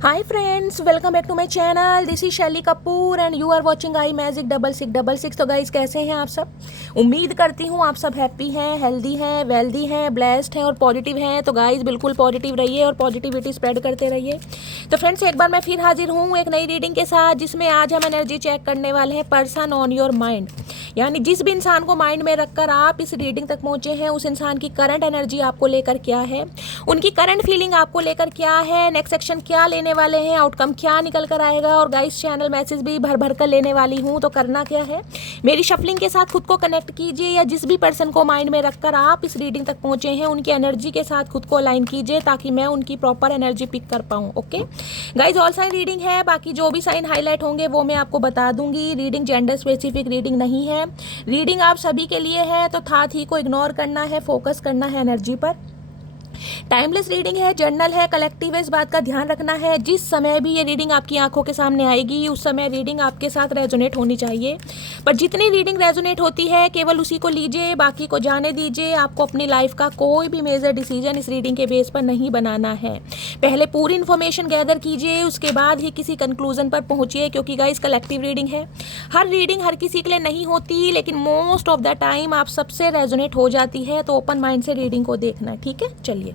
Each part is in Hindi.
Hi friends, welcome back to my channel. This is Shaily Kapoor and you are watching I magic 6666। तो गाइस, कैसे हैं आप सब? उम्मीद करती हूँ आप सब हैप्पी हैं, हेल्दी हैं, वेल्दी हैं, ब्लेस्ड हैं और पॉजिटिव हैं। तो गाइस, बिल्कुल पॉजिटिव रहिए और पॉजिटिविटी स्प्रेड करते रहिए। तो फ्रेंड्स, एक बार मैं फिर हाजिर हूँ एक नई रीडिंग के साथ, जिसमें आज हम एनर्जी चेक करने वाले हैं पर्सन ऑन योर माइंड। यानी जिस भी इंसान को माइंड में रखकर आप इस रीडिंग तक पहुंचे हैं, उस इंसान की करंट एनर्जी आपको लेकर क्या है, उनकी करंट फीलिंग आपको लेकर क्या है, नेक्स्ट सेक्शन क्या लेने वाले हैं, आउटकम क्या निकल कर आएगा। और गाइस, चैनल मैसेज भी भर भर कर लेने वाली हूँ। तो करना क्या है, मेरी शफलिंग के साथ खुद को कनेक्ट कीजिए, या जिस भी पर्सन को माइंड में रखकर आप इस रीडिंग तक पहुंचे हैं, उनकी एनर्जी के साथ खुद को अलाइन कीजिए, ताकि मैं उनकी प्रॉपर एनर्जी पिक कर पाऊँ। Okay guys, all sign reading है, बाकी जो भी साइन हाईलाइट होंगे वो मैं आपको बता दूंगी। रीडिंग जेंडर स्पेसिफिक रीडिंग नहीं है, रीडिंग आप सभी के लिए है। तो था थी को इग्नोर करना है, फोकस करना है एनर्जी पर। टाइमलेस रीडिंग है, जर्नल है, कलेक्टिव है, इस बात का ध्यान रखना है। जिस समय भी ये रीडिंग आपकी आंखों के सामने आएगी, उस समय रीडिंग आपके साथ रेजोनेट होनी चाहिए। पर जितनी रीडिंग रेजोनेट होती है, केवल उसी को लीजिए, बाकी को जाने दीजिए। आपको अपनी लाइफ का कोई भी मेजर डिसीजन इस रीडिंग के बेस पर नहीं बनाना है। पहले पूरी इन्फॉर्मेशन गैदर कीजिए, उसके बाद ही किसी कंक्लूजन पर पहुंचिए, क्योंकि गाइस, कलेक्टिव रीडिंग है। हर रीडिंग हर किसी के लिए नहीं होती, लेकिन मोस्ट ऑफ द टाइम आप सबसे रेजोनेट हो जाती है। तो ओपन माइंड से रीडिंग को देखना है, ठीक है। चलिए,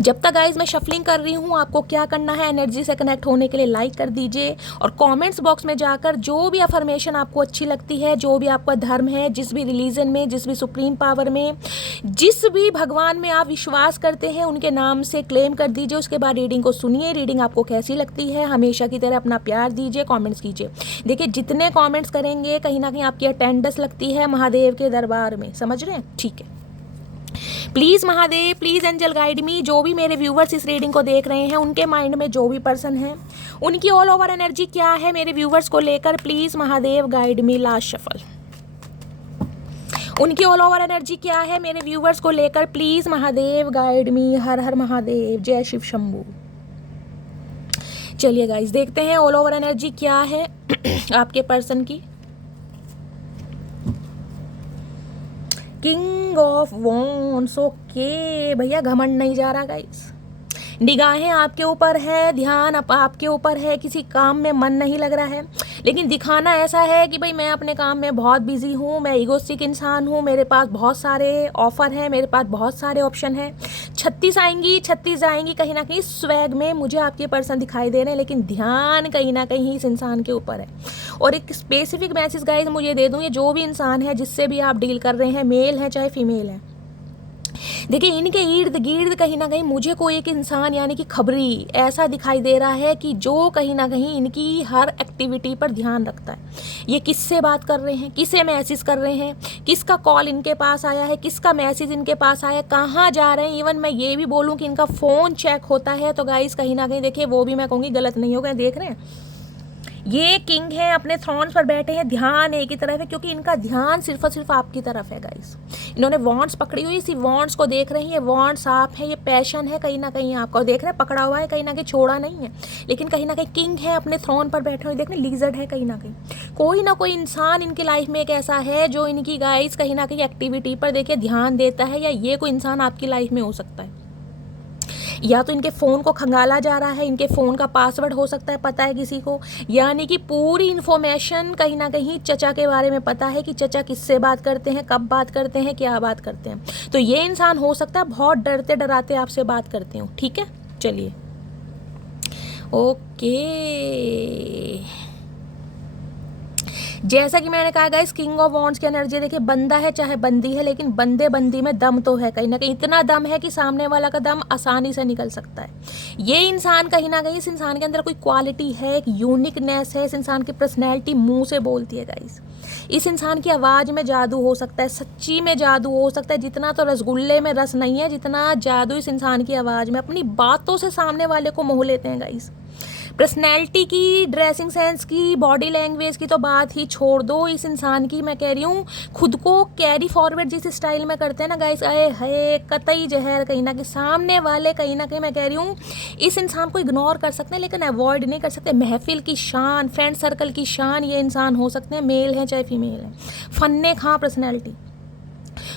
जब तक गाइज मैं शफलिंग कर रही हूँ, आपको क्या करना है, एनर्जी से कनेक्ट होने के लिए लाइक कर दीजिए, और कमेंट्स बॉक्स में जाकर जो भी अफर्मेशन आपको अच्छी लगती है, जो भी आपका धर्म है, जिस भी रिलीजन में, जिस भी सुप्रीम पावर में, जिस भी भगवान में आप विश्वास करते हैं, उनके नाम से क्लेम कर दीजिए। उसके बाद रीडिंग को सुनिए, रीडिंग आपको कैसी लगती है। हमेशा की तरह अपना प्यार दीजिए, कॉमेंट्स कीजिए। देखिए, जितने कॉमेंट्स करेंगे, कहीं ना कहीं आपकी अटेंडेंस लगती है महादेव के दरबार में, समझ रहे हैं? ठीक है। Please Mahadev, please angel guide me. जो भी मेरे व्यूवर्स इस रीडिंग को देख रहे हैं, उनके माइंड में जो भी पर्सन है, उनकी ऑल ओवर एनर्जी क्या है मेरे व्यूवर्स को लेकर, please Mahadev guide me. Last shuffle, उनकी ऑल ओवर एनर्जी क्या है मेरे व्यूवर्स को लेकर, प्लीज़ महादेव गाइड मी। हर हर महादेव, जय शिव शंभू। चलिए गाइस, देखते हैं ऑल ओवर एनर्जी क्या है आपके पर्सन की। King of wands. ओके भैया, घमंड नहीं जा रहा गाइस। निगाहें आपके ऊपर है, ध्यान आपके ऊपर है, किसी काम में मन नहीं लग रहा है, लेकिन दिखाना ऐसा है कि भाई मैं अपने काम में बहुत बिजी हूँ, मैं ईगोस्टिक इंसान हूँ, मेरे पास बहुत सारे ऑफर हैं, मेरे पास बहुत सारे ऑप्शन हैं। 36 आएंगी, 36 जाएंगी। कहीं ना कहीं स्वैग में मुझे आपके पर्सन दिखाई दे रहे हैं, लेकिन ध्यान कहीं ना कहीं इस इंसान के ऊपर है। और एक स्पेसिफिक मैसेज गाइस मुझे दे दूँ, ये जो भी इंसान है, जिससे भी आप डील कर रहे हैं, मेल है चाहे फीमेल है, देखिए, इनके इर्द गिर्द कहीं ना कहीं मुझे कोई एक इंसान यानी कि खबरी ऐसा दिखाई दे रहा है कि जो कहीं ना कहीं इनकी हर एक्टिविटी पर ध्यान रखता है। ये किससे बात कर रहे हैं, किसे मैसेज कर रहे हैं, किसका कॉल इनके पास आया है, किसका मैसेज इनके पास आया है, कहाँ जा रहे हैं। इवन मैं ये भी बोलूँ कि इनका फ़ोन चेक होता है, तो गाइस कहीं ना कहीं देखिए, वो भी मैं कहूँगी गलत नहीं होगा। देख रहे हैं, ये किंग है, अपने थ्रोन्स पर बैठे हैं, ध्यान एक ही तरफ है, क्योंकि इनका ध्यान सिर्फ और सिर्फ आपकी तरफ है गाइस। इन्होंने वॉन्ड्स पकड़ी हुई, इसी वॉन्ड्स को देख रही है। वॉन्ड्स आप है, ये पैशन है कहीं ना कहीं आपका, देख रहे हैं पकड़ा हुआ है, कहीं ना कहीं छोड़ा नहीं है, लेकिन कहीं ना कहीं किंग है, अपने थ्रोन पर बैठे हुए। देख रहे हैं, लीजर्ड है कहीं ना कहीं। कोई ना कोई इंसान इनकी लाइफ में एक ऐसा है जो इनकी गाइस कहीं ना कहीं एक्टिविटी पर देखिए ध्यान देता है, या ये कोई इंसान आपकी लाइफ में हो सकता है। या तो इनके फ़ोन को खंगाला जा रहा है, इनके फ़ोन का पासवर्ड हो सकता है पता है किसी को, यानी कि पूरी इन्फॉर्मेशन कहीं ना कहीं चचा के बारे में पता है कि चचा किससे बात करते हैं, कब बात करते हैं, क्या बात करते हैं। तो ये इंसान हो सकता है बहुत डरते डराते आपसे बात करते हो, ठीक है। चलिए, ओके, जैसा कि मैंने कहा गाइस, किंग ऑफ वॉन्ड्स की एनर्जी देखिए, बंदा है चाहे बंदी है, लेकिन बंदे बंदी में दम तो है कहीं ना कहीं। इतना दम है कि सामने वाला का दम आसानी से निकल सकता है। ये इंसान कहीं ना कहीं, इस इंसान के अंदर कोई क्वालिटी है, एक यूनिकनेस है। इस इंसान की पर्सनैलिटी मुंह से बोलती है गाइस। इस इंसान की आवाज़ में जादू हो सकता है, सच्ची में जादू हो सकता है। जितना तो रसगुल्ले में रस नहीं है, जितना जादू इस इंसान की आवाज़ में। अपनी बातों से सामने वाले को मोह लेते हैं गाइस। पर्सनैलिटी की, ड्रेसिंग सेंस की, बॉडी लैंग्वेज की तो बात ही छोड़ दो। इस इंसान की मैं कह रही हूँ, खुद को कैरी फॉरवर्ड जिस स्टाइल में करते हैं ना गाइस, आए है कतई जहर कहीं ना कहीं। सामने वाले कहीं ना कहीं मैं कह रही हूँ, इस इंसान को इग्नोर कर सकते हैं, लेकिन अवॉइड नहीं कर सकते। महफिल की शान, फ्रेंड सर्कल की शान ये इंसान हो सकते हैं, मेल है चाहे फीमेल है। फन्ने खां पर्सनैलिटी,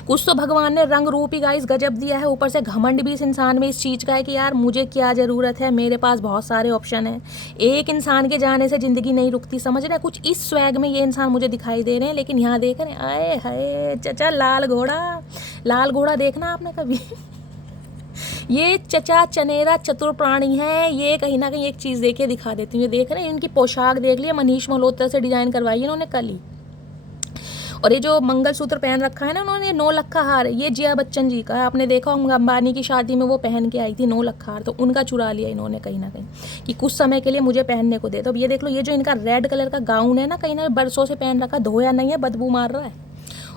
कुछ तो भगवान ने रंग रूप ही गाइस गजब दिया है, ऊपर से घमंड भी इस इंसान में इस चीज़ का है कि यार मुझे क्या ज़रूरत है, मेरे पास बहुत सारे ऑप्शन हैं, एक इंसान के जाने से ज़िंदगी नहीं रुकती। समझ रहे हैं, कुछ इस स्वैग में ये इंसान मुझे दिखाई दे रहे हैं। लेकिन यहाँ देख रहे हैं, आए हाय चचा लाल घोड़ा देखना आपने कभी? ये चचा चनेरा चतुर प्राणी है। ये कहीं ना कहीं एक चीज़ देखे दिखा देती हूँ, ये देख रहे हैं इनकी पोशाक देख लिया, मनीष मल्होत्रा से डिजाइन करवाई इन्होंने कल ही। और ये जो मंगलसूत्र पहन रखा है ना उन्होंने, 9 लक्खा हार, ये जिया बच्चन जी का है। आपने देखा होगा अंबानी की शादी में वो पहन के आई थी 9 लक्खा हार, तो उनका चुरा लिया इन्होंने कहीं ना कहीं कि कुछ समय के लिए मुझे पहनने को दे। तो अब ये देख लो, ये जो इनका रेड कलर का गाउन है ना, कहीं ना बरसों से पहन रखा, धोया नहीं है, बदबू मार रहा है।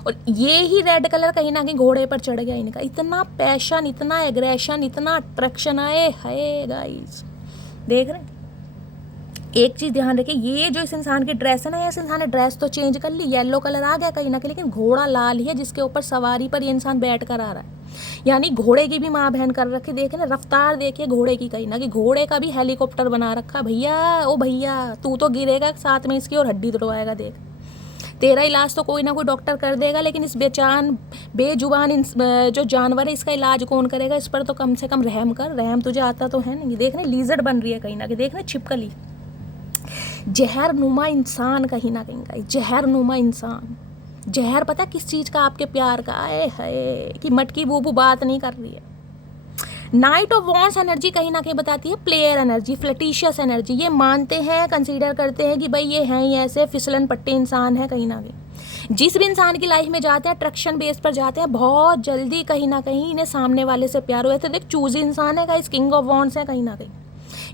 और ये ही रेड कलर कहीं ना कहीं घोड़े पर चढ़ गया इनका। इतना पैशन, इतना एग्रेशन, इतना अट्रैक्शन आए है गाइस, देख रहे हैं। एक चीज़ ध्यान रखिए, ये जो इस इंसान की ड्रेस है ना, इस इंसान ने ड्रेस तो चेंज कर ली, येलो कलर आ गया कहीं ना कहीं, लेकिन घोड़ा लाल ही है जिसके ऊपर सवारी पर ये इंसान बैठ कर आ रहा है। यानी घोड़े की भी माँ बहन कर रखी। देखे ना रफ्तार, देखिए घोड़े की कहीं ना कि घोड़े का भी हेलीकॉप्टर बना रखा। भैया ओ भैया, तू तो गिरेगा साथ में इसकी और हड्डी तोड़वाएगा। देख, तेरा इलाज तो कोई ना कोई डॉक्टर कर देगा, लेकिन इस बेजुबान जो जानवर है, इसका इलाज कौन करेगा? इस पर तो कम से कम रहम कर। रहम तुझे आता तो है नहीं। देख रहे लीजर्ड बन रही है कहीं ना कहीं, देख रहे छिपकली, जहर नुमा इंसान कहीं ना कहीं का, जहर नुमा इंसान। जहर पता किस चीज़ का? आपके प्यार का। आए हाय कि मटकी बूबू बात नहीं कर रही है। नाइट ऑफ वॉन्ड्स एनर्जी कहीं ना कहीं बताती है प्लेयर एनर्जी, फ्लटिशियस एनर्जी। ये मानते हैं, कंसीडर करते हैं कि भाई ये हैं ही ऐसे फिसलन पट्टे इंसान है कहीं ना कहीं। जिस भी इंसान की लाइफ में जाते हैं, अट्रैक्शन बेस पर जाते हैं, बहुत जल्दी कहीं ना कहीं इन्हें सामने वाले से प्यार हुआ। तो देख चूजी इंसान है गाइस, किंग ऑफ वॉन्ड्स है कहीं ना कहीं।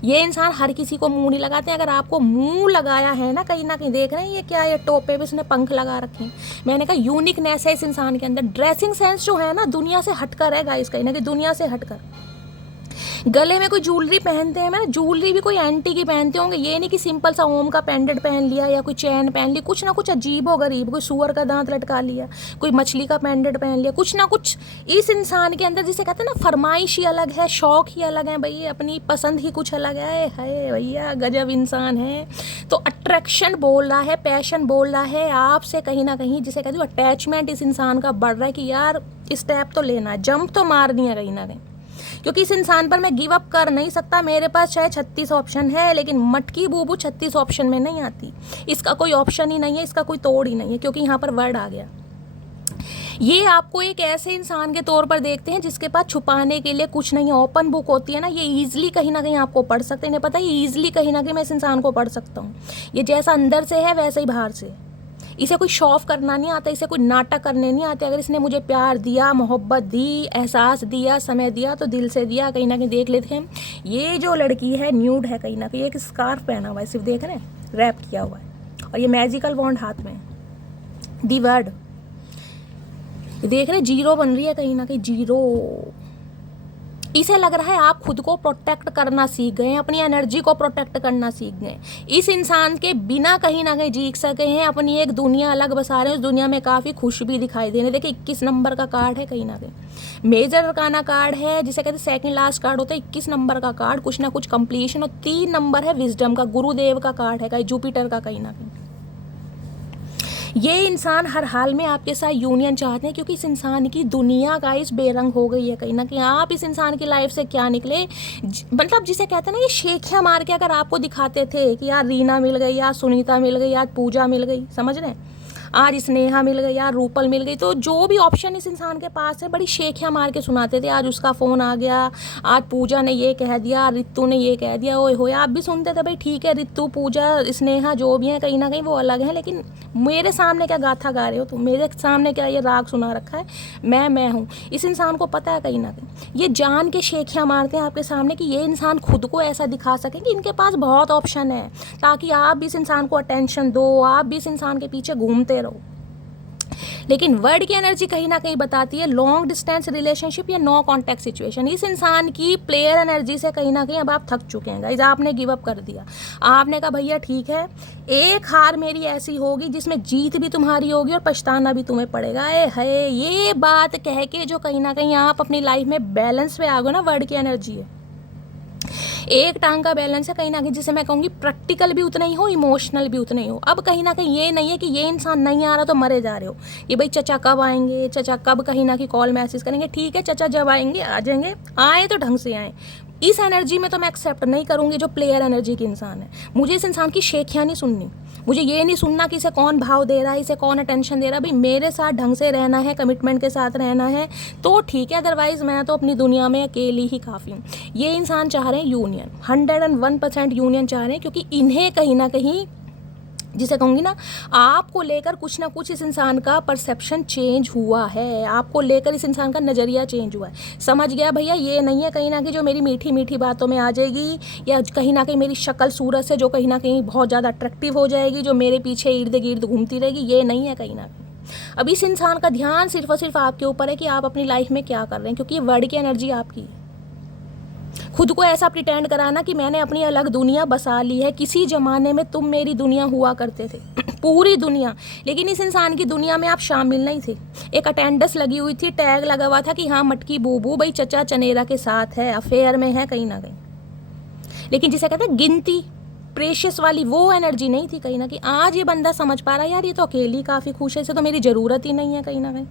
ये इंसान हर किसी को मुंह नहीं लगाते। अगर आपको मुंह लगाया है ना कहीं ना कहीं, देख रहे हैं ये क्या, ये टोपे पे इसने पंख लगा रखे हैं। मैंने कहा यूनिकनेस है इस इंसान के अंदर। ड्रेसिंग सेंस जो है ना दुनिया से हटकर है गाइस, कहीं ना कहीं दुनिया से हटकर। गले में कोई ज्वेलरी पहनते हैं, मैंने ज्वेलरी भी कोई एंटी की पहनते होंगे। ये नहीं कि सिंपल सा ओम का पेंडेंट पहन लिया या कोई चैन पहन ली, कुछ ना कुछ अजीब हो गरीब, कोई सुअर का दांत लटका लिया, कोई मछली का पेंडेंट पहन लिया, कुछ ना कुछ इस इंसान के अंदर, जिसे कहते हैं ना फरमाइश ही अलग है, शौक ही अलग है भाई, अपनी पसंद ही कुछ अलग है। हाय भैया गजब इंसान है। तो अट्रैक्शन बोल रहा है, पैशन बोल रहा है आपसे कहीं ना कहीं, जिसे कहती हूँ अटैचमेंट इस इंसान का बढ़ रहा है कि यार स्टेप तो लेना है, जंप तो मारनी है कहीं ना कहीं, क्योंकि इस इंसान पर मैं गिव अप कर नहीं सकता। मेरे पास चाहे 36 ऑप्शन है, लेकिन मटकी बूबू 36 ऑप्शन में नहीं आती। इसका कोई ऑप्शन ही नहीं है, इसका कोई तोड़ ही नहीं है, क्योंकि यहाँ पर वर्ड आ गया। ये आपको एक ऐसे इंसान के तौर पर देखते हैं जिसके पास छुपाने के लिए कुछ नहीं है। ओपन बुक होती है ना, ये ईजिली कहीं ना कहीं आपको पढ़ सकते हैं। इन्हें पता है ईजिली कहीं ना कहीं मैं इस इंसान को पढ़ सकता हूँ। ये जैसा अंदर से है वैसे ही बाहर से। इसे कोई शो ऑफ करना नहीं आता, इसे कोई नाटक करने नहीं आते। अगर इसने मुझे प्यार दिया, मोहब्बत दी, एहसास दिया, समय दिया, तो दिल से दिया। कहीं ना कहीं देख लेते हैं, ये जो लड़की है न्यूड है कहीं ना कहीं, एक स्कार्फ पहना हुआ है, सिर्फ देख रहे हैं रैप किया हुआ है, और ये मैजिकल वॉन्ड हाथ में, दी वर्ड देख रहे, जीरो बन रही है कहीं ना कहीं, जीरो। इसे लग रहा है आप खुद को प्रोटेक्ट करना सीख गए हैं, अपनी एनर्जी को प्रोटेक्ट करना सीख गए। इस इंसान के बिना कहीं ना कहीं जी सके हैं, अपनी एक दुनिया अलग बसा रहे हैं। उस दुनिया में काफ़ी खुश भी दिखाई दे रहे हैं। देखिए 21 नंबर का कार्ड है कहीं ना कहीं, मेजर अरकाना कार्ड है, जिसे कहते हैं सेकंड लास्ट कार्ड होता है। 21 नंबर का कार्ड कुछ ना कुछ कंप्लीशन, और 3 नंबर है विजडम का, गुरुदेव का कार्ड है कहीं, जुपिटर का कहीं ना कहीं। ये इंसान हर हाल में आपके साथ यूनियन चाहते हैं, क्योंकि इस इंसान की दुनिया गाइस बेरंग हो गई है कहीं ना कहीं। आप इस इंसान की लाइफ से क्या निकले, मतलब जिसे कहते हैं ना, ये शेखियाँ मार के अगर आपको दिखाते थे कि यार रीना मिल गई, यार सुनीता मिल गई, यार पूजा मिल गई, समझ रहे हैं, आज स्नेहा मिल गई, यार रूपल मिल गई, तो जो भी ऑप्शन इस इंसान के पास है बड़ी शेखियाँ मार के सुनाते थे। आज उसका फ़ोन आ गया, आज पूजा ने ये कह दिया, रितु ने ये कह दिया, ओए होए। आप भी सुनते थे भाई, ठीक है रितु, पूजा, स्नेहा जो भी है कहीं ना कहीं वो अलग है, लेकिन मेरे सामने क्या गाथा गा रहे हो तुम, मेरे सामने क्या ये राग सुना रखा है, मैं हूँ। इस इंसान को पता है कहीं ना कहीं, ये जान के शेखियाँ मारते हैं आपके सामने कि ये इंसान खुद को ऐसा दिखा सके कि इनके पास बहुत ऑप्शन है, ताकि आप भी इस इंसान को अटेंशन दो, आप भी इस इंसान के पीछे घूमते रहो। लेकिन वर्ड की एनर्जी कहीं ना कहीं बताती है लॉन्ग डिस्टेंस रिलेशनशिप या नो कॉन्टैक्ट सिचुएशन। इस इंसान की प्लेयर एनर्जी से कहीं ना कहीं अब आप थक चुके हैं गाइस, आपने गिव अप कर दिया। आपने कहा भैया ठीक है, एक हार मेरी ऐसी होगी जिसमें जीत भी तुम्हारी होगी और पछताना भी तुम्हें पड़ेगा। है ये बात कह के जो कहीं ना कहीं आप अपनी लाइफ में बैलेंस पे आ गए ना, वर्ड की एनर्जी है। एक टांग का बैलेंस है कहीं ना कहीं, जिसे मैं कहूँगी प्रैक्टिकल भी उतना ही हो, इमोशनल भी उतना ही हो। अब कहीं ना कहीं ये नहीं है कि ये इंसान नहीं आ रहा तो मरे जा रहे हो, ये भाई चचा कब आएंगे, चचा कब कहीं ना कहीं कॉल मैसेज करेंगे, ठीक है चचा जब आएंगे आ जाएंगे, आए तो ढंग से आए। इस एनर्जी में तो मैं एक्सेप्ट नहीं करूँगी जो प्लेयर एनर्जी की इंसान है। मुझे इस इंसान की शेखियाँ नहीं सुननी, मुझे ये नहीं सुनना कि इसे कौन भाव दे रहा है, इसे कौन अटेंशन दे रहा है। भाई मेरे साथ ढंग से रहना है, कमिटमेंट के साथ रहना है तो ठीक है, अदरवाइज़ मैं तो अपनी दुनिया में अकेली ही काफ़ी हूँ। ये इंसान चाह रहे हैं यूनियन, 101% यूनियन चाह रहे हैं, क्योंकि इन्हें कहीं ना कहीं, जिसे कहूँगी ना, आपको लेकर कुछ ना कुछ इस इंसान का परसेप्शन चेंज हुआ है, आपको लेकर इस इंसान का नज़रिया चेंज हुआ है। समझ गया भैया ये नहीं है कहीं ना कहीं जो मेरी मीठी मीठी बातों में आ जाएगी, या कहीं ना कहीं मेरी शक्ल सूरत से जो कहीं ना कहीं बहुत ज़्यादा अट्रैक्टिव हो जाएगी, जो मेरे पीछे इर्द गिर्द घूमती रहेगी, ये नहीं है कहीं ना कहीं। अब इस इंसान का ध्यान सिर्फ और सिर्फ आपके ऊपर है कि आप अपनी लाइफ में क्या कर रहे हैं, क्योंकि ये वर्ड की एनर्जी आपकी है। खुद को ऐसा प्रिटेंड कराना कि मैंने अपनी अलग दुनिया बसा ली है। किसी ज़माने में तुम मेरी दुनिया हुआ करते थे पूरी दुनिया, लेकिन इस इंसान की दुनिया में आप शामिल नहीं थे। एक अटेंडेंस लगी हुई थी, टैग लगा हुआ था कि हाँ मटकी बूबू भाई चचा चनेरा के साथ है, अफेयर में है कहीं ना कहीं। लेकिन जिसे कहते हैं गिनती, प्रेशियस वाली वो एनर्जी नहीं थी कहीं ना कहीं। आज ये बंदा समझ पा रहा है यार ये तो अकेली काफ़ी खुश है, इसे तो मेरी ज़रूरत ही नहीं है कहीं ना कहीं।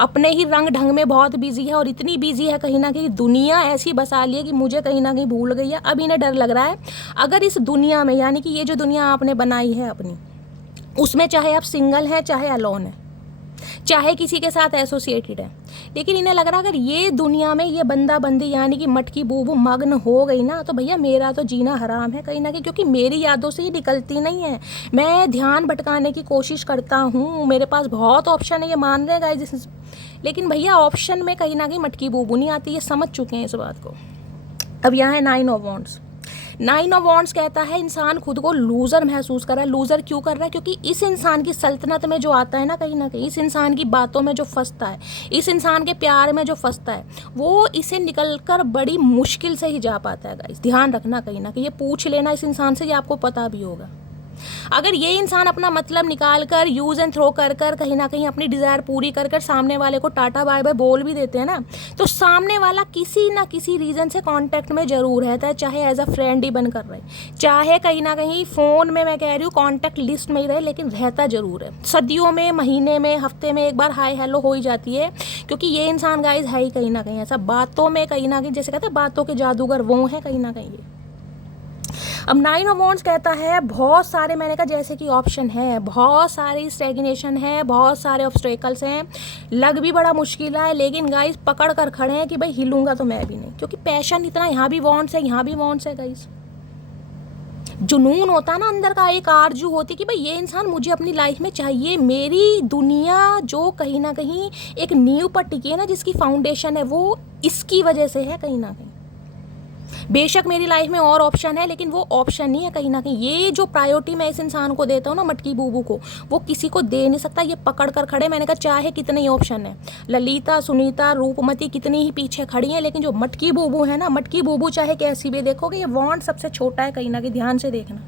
अपने ही रंग ढंग में बहुत बिजी है, और इतनी बिजी है कहीं ना कहीं दुनिया ऐसी बसा ली है कि मुझे कहीं ना कहीं भूल गई है। अब इन्हें डर लग रहा है अगर इस दुनिया में, यानी कि ये जो दुनिया आपने बनाई है अपनी, उसमें चाहे आप सिंगल हैं चाहे अलोन है, चाहे किसी के साथ एसोसिएटेड है, लेकिन इन्हें लग रहा है अगर ये दुनिया में ये बंदा बंदी यानी कि मटकी बूबू मग्न हो गई ना, तो भैया मेरा तो जीना हराम है कहीं ना कहीं, क्योंकि मेरी यादों से ही निकलती नहीं है। मैं ध्यान भटकाने की कोशिश करता हूँ, मेरे पास बहुत ऑप्शन है, ये मान रहे गाइस, लेकिन भैया ऑप्शन में कहीं ना कहीं मटकी बूबू नहीं आती, ये समझ चुके हैं इस बात को। अब यहाँ है 9 ऑफ वॉन्ड्स। 9 ऑफ वॉन्ड्स कहता है इंसान खुद को लूज़र महसूस कर रहा है। लूज़र क्यों कर रहा है? क्योंकि इस इंसान की सल्तनत में जो आता है ना कहीं, इस इंसान की बातों में जो फंसता है, इस इंसान के प्यार में जो फंसता है, वो इसे निकल कर बड़ी मुश्किल से ही जा पाता है गाइस। ध्यान रखना कहीं ना कहीं, ये पूछ लेना इस इंसान से, ये आपको पता भी होगा। अगर ये इंसान अपना मतलब निकाल कर यूज़ एंड थ्रो कर कर कहीं ना कहीं अपनी डिज़ायर पूरी कर कर सामने वाले को टाटा बाय बाय बोल भी देते हैं ना, तो सामने वाला किसी ना किसी रीज़न से कांटेक्ट में ज़रूर रहता है, चाहे एज अ फ्रेंड ही बन कर रहे, चाहे कहीं ना कहीं फ़ोन में, मैं कह रही हूँ कॉन्टैक्ट लिस्ट में ही रहे, लेकिन रहता ज़रूर है। सदियों में, महीने में, हफ्ते में एक बार हाय हेलो हो ही जाती है, क्योंकि ये इंसान गाइस है ही कहीं ना कहीं ऐसा, बातों में कहीं ना कहीं, जैसे कहते हैं बातों के जादूगर वो हैं कहीं ना कहीं ये। अब 9 ऑफ वॉन्ड्स कहता है बहुत सारे, मैंने कहा जैसे कि ऑप्शन है, बहुत सारी स्टैग्नेशन है, बहुत सारे ऑब्स्टेकल्स हैं, लग भी बड़ा मुश्किल है, लेकिन गाइस पकड़ कर खड़े हैं कि भाई हिलूंगा तो मैं भी नहीं, क्योंकि पैशन इतना, यहाँ भी वॉन्ड्स है यहाँ भी वॉन्ड्स है गाइस। जुनून होता है ना अंदर का, एक आरजू होती कि भाई ये इंसान मुझे अपनी लाइफ में चाहिए, मेरी दुनिया जो कहीं ना कहीं एक नींव पर टिकी है ना, जिसकी फाउंडेशन है, वो इसकी वजह से है कहीं ना कहीं। बेशक मेरी लाइफ में और ऑप्शन है, लेकिन वो ऑप्शन नहीं है कहीं ना कहीं। ये जो प्रायोरिटी मैं इस इंसान को देता हूँ ना, मटकी बूबू को, वो किसी को दे नहीं सकता। ये पकड़ कर खड़े, मैंने कहा चाहे कितने ही ऑप्शन है, ललिता, सुनीता, रूपमती कितनी ही पीछे खड़ी हैं, लेकिन जो मटकी बूबू है ना, मटकी बूबू चाहे कैसी भी देखोगे, ये वॉन्ड सबसे छोटा है कहीं ना कहीं, ध्यान से देखना।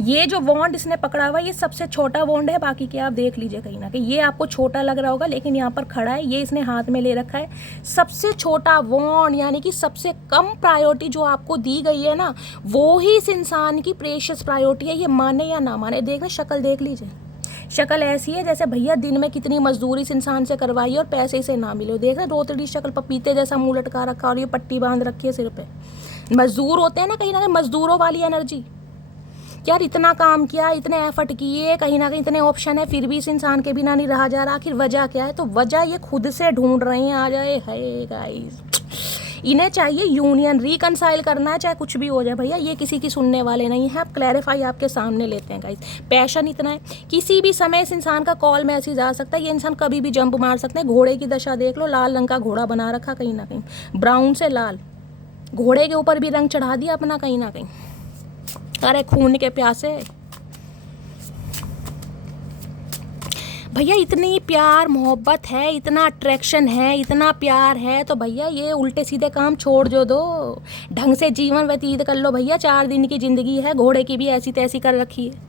ये जो वॉन्ड इसने पकड़ा हुआ, ये सबसे छोटा वॉन्ड है, बाकी के आप देख लीजिए कहीं ना कहीं। ये आपको छोटा लग रहा होगा, लेकिन यहाँ पर खड़ा है, ये इसने हाथ में ले रखा है, सबसे छोटा वॉन्ड, यानी कि सबसे कम प्रायोरिटी जो आपको दी गई है ना, वो ही इस इंसान की प्रेशियस प्रायोरिटी है। ये माने या ना माने, देखना शक्ल देख लीजिए, शक्ल ऐसी है जैसे भैया दिन में कितनी मजदूरी इस इंसान से करवाई और पैसे इसे ना मिले। देख रहे रोतड़ी शक्ल, पपीते जैसा मुँह लटका रखा, और ये पट्टी बांध रखी है सिर पे। मजदूर होते हैं ना कहीं मजदूरों वाली एनर्जी। यार इतना काम किया, इतने एफर्ट किए, कहीं ना कहीं इतने ऑप्शन है, फिर भी इस इंसान के बिना नहीं रहा जा रहा। आखिर वजह क्या है? तो वजह ये खुद से ढूंढ रहे हैं। आ जाए है गाइस, इन्हें चाहिए यूनियन, रिकनसाइल करना है, चाहे कुछ भी हो जाए भैया, ये किसी की सुनने वाले नहीं है। आप क्लैरिफाई आपके सामने लेते हैं गाइस। पैशन इतना है, किसी भी समय इस इंसान का कॉल मैसेज आ सकता है, ये इंसान कभी भी जंप मार सकते हैं। घोड़े की दशा देख लो, लाल रंग का घोड़ा बना रखा कहीं ना कहीं, ब्राउन से लाल, घोड़े के ऊपर भी रंग चढ़ा दिया अपना कहीं ना कहीं। अरे खून के प्यासे भैया, इतनी प्यार मोहब्बत है, इतना अट्रैक्शन है, इतना प्यार है, तो भैया ये उल्टे सीधे काम छोड़ जो दो, ढंग से जीवन व्यतीत कर लो भैया। 4 दिन की ज़िंदगी है, घोड़े की भी ऐसी तैसी कर रखी है।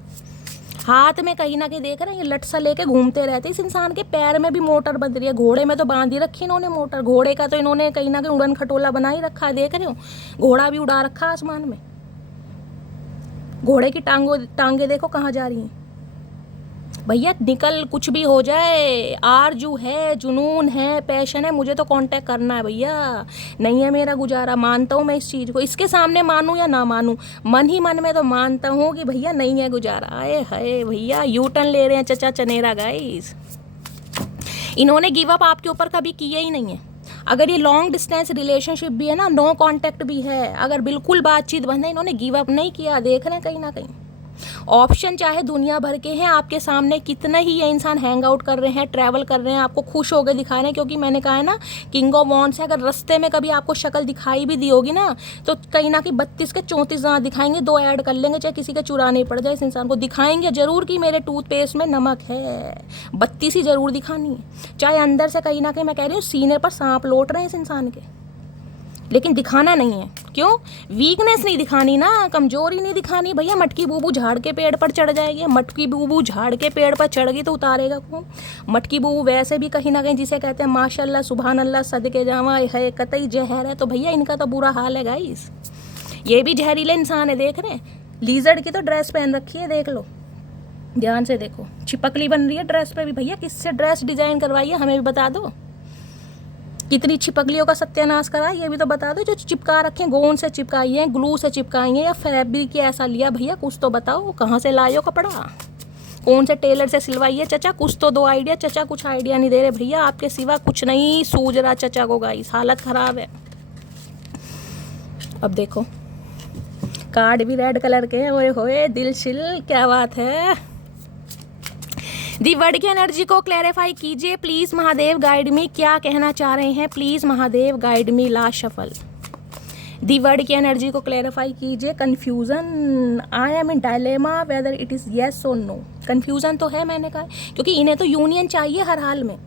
हाथ में कहीं ना कहीं देख रहे हैं ये लट सा लेके घूमते रहते हैं। इस इंसान के पैर में भी मोटर बंध रही है, घोड़े में तो बांध ही रखी इन्होंने मोटर, घोड़े का तो इन्होंने कहीं ना कहीं उड़न खटोला बना ही रखा है, देख रहे हो घोड़ा भी उड़ा रखा है आसमान में। घोड़े की टांगे देखो कहाँ जा रही हैं। भैया निकल, कुछ भी हो जाए, आरजू है, जुनून है, पैशन है, मुझे तो कांटेक्ट करना है भैया, नहीं है मेरा गुजारा। मानता हूँ मैं इस चीज़ को, इसके सामने मानूँ या ना मानूँ, मन ही मन में तो मानता हूँ कि भैया नहीं है गुजारा। आए हाय भैया, यू टर्न ले रहे हैं चचा चनेरा गाइस। इन्होंने गिव अप आपके ऊपर कभी किया ही नहीं है। अगर ये लॉन्ग डिस्टेंस रिलेशनशिप भी है ना, नो कांटेक्ट भी है, अगर बिल्कुल बातचीत बंद है, इन्होंने गिव अप नहीं किया। देख रहे हैं कहीं ना कहीं ऑप्शन चाहे दुनिया भर के हैं आपके सामने, कितने ही ये इंसान हैंग आउट कर रहे हैं, ट्रैवल कर रहे हैं, आपको खुश होकर दिखा रहे हैं। क्योंकि मैंने कहा है ना, किंग ऑफ वॉन्ड्स है, अगर रास्ते में कभी आपको शक्ल दिखाई भी दी होगी ना, तो कहीं ना कहीं 32 के 34 दांत दिखाएंगे, 2 ऐड कर लेंगे, चाहे किसी का चुरा नहीं पड़ जाए, इस इंसान को दिखाएंगे जरूर कि मेरे टूथपेस्ट में नमक है, 32 ही जरूर दिखानी है। चाहे अंदर से कहीं ना कहीं मैं कह रही हूँ सीने पर सांप लौट रहे हैं इस इंसान के, लेकिन दिखाना नहीं है। क्यों? वीकनेस नहीं दिखानी ना, कमजोरी नहीं दिखानी भैया। मटकी बूबू झाड़ के पेड़ पर चढ़ जाएगी, मटकी बूबू झाड़ के पेड़ पर चढ़ गई तो उतारेगा कौन? मटकी बूबू वैसे भी कहीं ना कहीं जिसे कहते हैं माशाल्लाह सुभान अल्लाह सदके जावा है, कतई जहर है, तो भैया इनका तो बुरा हाल है गाइस। ये भी जहरीले इंसान है, देख रहे हैं। लीजर्ड की तो ड्रेस पहन रखी है, देख लो ध्यान से देखो, छिपकली बन रही है ड्रेस पे भी। भैया किससे ड्रेस डिजाइन करवाई है, हमें भी बता दो। कितनी छिपकलियों का सत्यानाश करा ये भी तो बता दो। जो चिपका रखे हैं, गोंद से चिपकाई है, ग्लू से चिपकाई है, या फैब्रिक ऐसा लिया भैया, कुछ तो बताओ। कहाँ से लाए हो कपड़ा, कौन से टेलर से सिलवाई है चचा? कुछ तो दो आइडिया। चचा कुछ आइडिया नहीं दे रहे भैया, आपके सिवा कुछ नहीं सूझ रहा चचा को गाइस, हालत खराब है। अब देखो कार्ड भी रेड कलर के हैं, ओए होए दिल शिल, क्या बात है। दी वर्ड की एनर्जी को क्लैरिफाई कीजिए प्लीज महादेव, गाइड मी, क्या कहना चाह रहे हैं please Mahadev, guide me. Last shuffle. The word की एनर्जी को क्लैरिफाई कीजिए। Confusion, I am in dilemma whether it is yes और नो। कंफ्यूजन तो है, मैंने कहा, क्योंकि इन्हें तो यूनियन चाहिए हर हाल में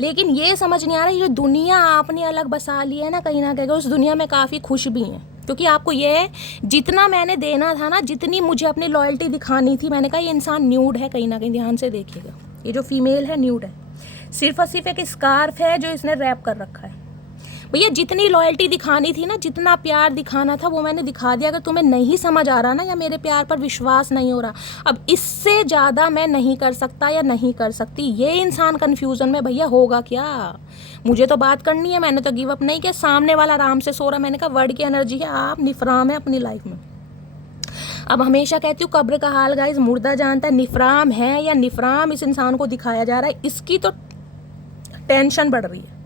लेकिन ये समझ नहीं आ रहा, ये दुनिया आपने अलग बसा ली है ना कहीं ना कहीं, उस दुनिया में काफ़ी खुश भी हैं। क्योंकि आपको ये जितना मैंने देना था ना, जितनी मुझे अपनी लॉयल्टी दिखानी थी, मैंने कहा ये इंसान न्यूड है कहीं ना कहीं, ध्यान से देखिएगा। ये जो फीमेल है न्यूड है, सिर्फ और सिर्फ एक स्कार्फ है जो इसने रैप कर रखा है। भैया जितनी लॉयल्टी दिखानी थी ना, जितना प्यार दिखाना था, वो मैंने दिखा दिया। अगर तुम्हें नहीं समझ आ रहा ना, या मेरे प्यार पर विश्वास नहीं हो रहा, अब इससे ज़्यादा मैं नहीं कर सकता या नहीं कर सकती। ये इंसान कन्फ्यूज़न में भैया होगा क्या? मुझे तो बात करनी है, मैंने तो गिव अप नहीं किया। सामने वाला आराम से सो रहा, मैंने कहा वर्ड की एनर्जी है, आप निफराम है अपनी लाइफ में। अब हमेशा कहती हूँ कब्र का हाल गाइस मुर्दा जानता है, निफराम है या निफराम इस इंसान को दिखाया जा रहा है, इसकी तो टेंशन बढ़ रही है।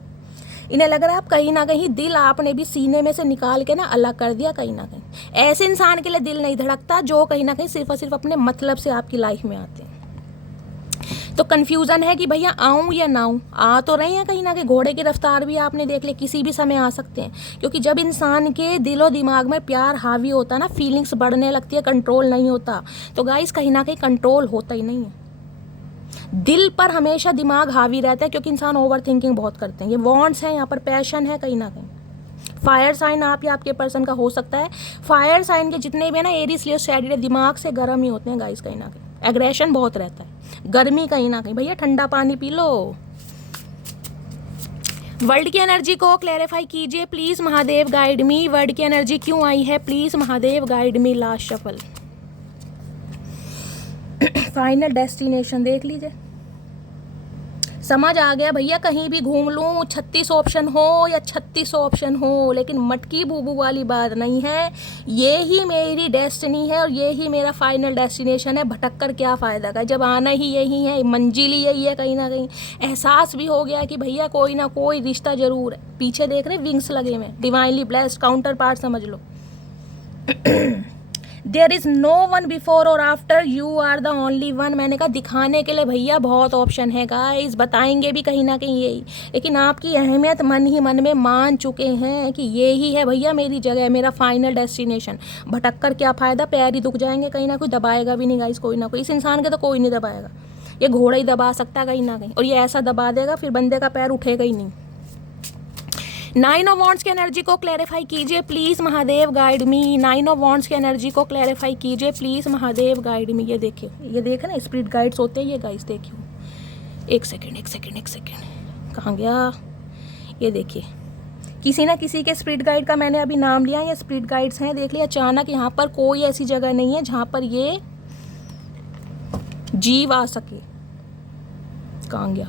इन्हें लग रहा है आप कहीं ना कहीं दिल आपने भी सीने में से निकाल के ना अलग कर दिया कहीं ना कहीं। ऐसे इंसान के लिए दिल नहीं धड़कता जो कहीं ना कहीं सिर्फ और सिर्फ अपने मतलब से आपकी लाइफ में आते हैं। तो कन्फ्यूज़न है कि भैया आऊँ या ना आऊँ। आ तो रहे हैं कहीं ना कहीं, घोड़े की रफ्तार भी आपने देख ली, किसी भी समय आ सकते हैं। क्योंकि जब इंसान के दिलो दिमाग में प्यार हावी होता है ना, फीलिंग्स बढ़ने लगती है, कंट्रोल नहीं होता, तो गाइस कहीं ना कहीं कंट्रोल होता ही नहीं है। दिल पर हमेशा दिमाग हावी रहता है, क्योंकि इंसान ओवर थिंकिंग बहुत करते हैं। ये वॉन्ट्स हैं, यहाँ पर पैशन है कहीं ना कहीं। फायर साइन आप या आपके पर्सन का हो सकता है। फायर साइन के जितने भी है ना, एरीज, लियो, सैजिटेरियस, दिमाग से गर्म ही होते हैं गाइस कहीं ना कहीं। एग्रेशन बहुत रहता है, गर्मी कहीं ना कहीं। भैया ठंडा पानी पी लो। वर्ल्ड की एनर्जी को क्लैरिफाई कीजिए please Mahadev, guide me. World की एनर्जी क्यों आई है please Mahadev, guide me. Last shuffle. Final destination देख लीजिए, समझ आ गया भैया। कहीं भी घूम लूँ, 36 ऑप्शन हो या 36 ऑप्शन हो, लेकिन मटकी बूबू वाली बात नहीं है। ये ही मेरी डेस्टिनी है और ये ही मेरा फाइनल डेस्टिनेशन है। भटक कर क्या फ़ायदा का, जब आना ही यही है, मंजिल ही यही है। कहीं ना कहीं एहसास भी हो गया कि भैया कोई ना कोई रिश्ता ज़रूर है। पीछे देख रहे विंग्स लगे हुए, डिवाइनली ब्लेस्ड, काउंटर पार्ट समझ लो। There is no one before और after, you are the only one. मैंने कहा दिखाने के लिए भैया बहुत ऑप्शन है गाइस, बताएंगे भी कहीं ना कहीं यही, लेकिन आपकी अहमियत मन ही मन में मान चुके हैं कि ये ही है भैया मेरी जगह, मेरा फाइनल डेस्टिनेशन। भटक कर क्या फ़ायदा, पैर ही दुख जाएंगे कहीं ना, कोई दबाएगा भी नहीं गाइस, कोई ना कोई। इस इंसान के तो कोई नहीं दबाएगा, ये घोड़ा ही दबा सकता है कहीं ना कहीं, और ये ऐसा दबा देगा फिर बंदे का पैर उठेगा ही नहीं। नाइन ऑफ वॉन्ड्स की एनर्जी को क्लैरिफाई कीजिए please Mahadev guide me. Nine of wands की एनर्जी को क्लैरिफाई कीजिए प्लीज महादेव गाइड मी। ये देखिए, ये देखे ना स्पिरिट गाइड्स होते हैं ये गाइस, देखिए एक सेकेंड कहाँ गया, ये देखिए किसी ना किसी के स्पिरिट गाइड का मैंने अभी नाम लिया, ये स्पिरिट गाइड्स हैं। देख लिया, अचानक यहाँ पर कोई ऐसी जगह नहीं है जहाँ पर ये जीव आ सके। कहाँ गया,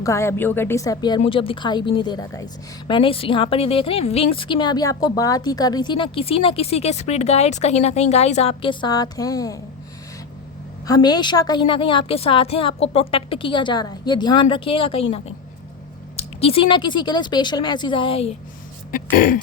गायब भी हो गया, डिसअपियर, मुझे अब दिखाई भी नहीं दे रहा गाइस। मैंने इस यहाँ पर ये देख रहे हैं विंग्स की मैं अभी आपको बात ही कर रही थी ना किसी के स्पिरिट गाइड्स कहीं ना कहीं गाइस आपके साथ हैं, हमेशा कहीं ना कहीं आपके साथ हैं, आपको प्रोटेक्ट किया जा रहा है, ये ध्यान रखिएगा। कहीं ना कहीं किसी ना किसी के लिए स्पेशल मैसेज आया है ये।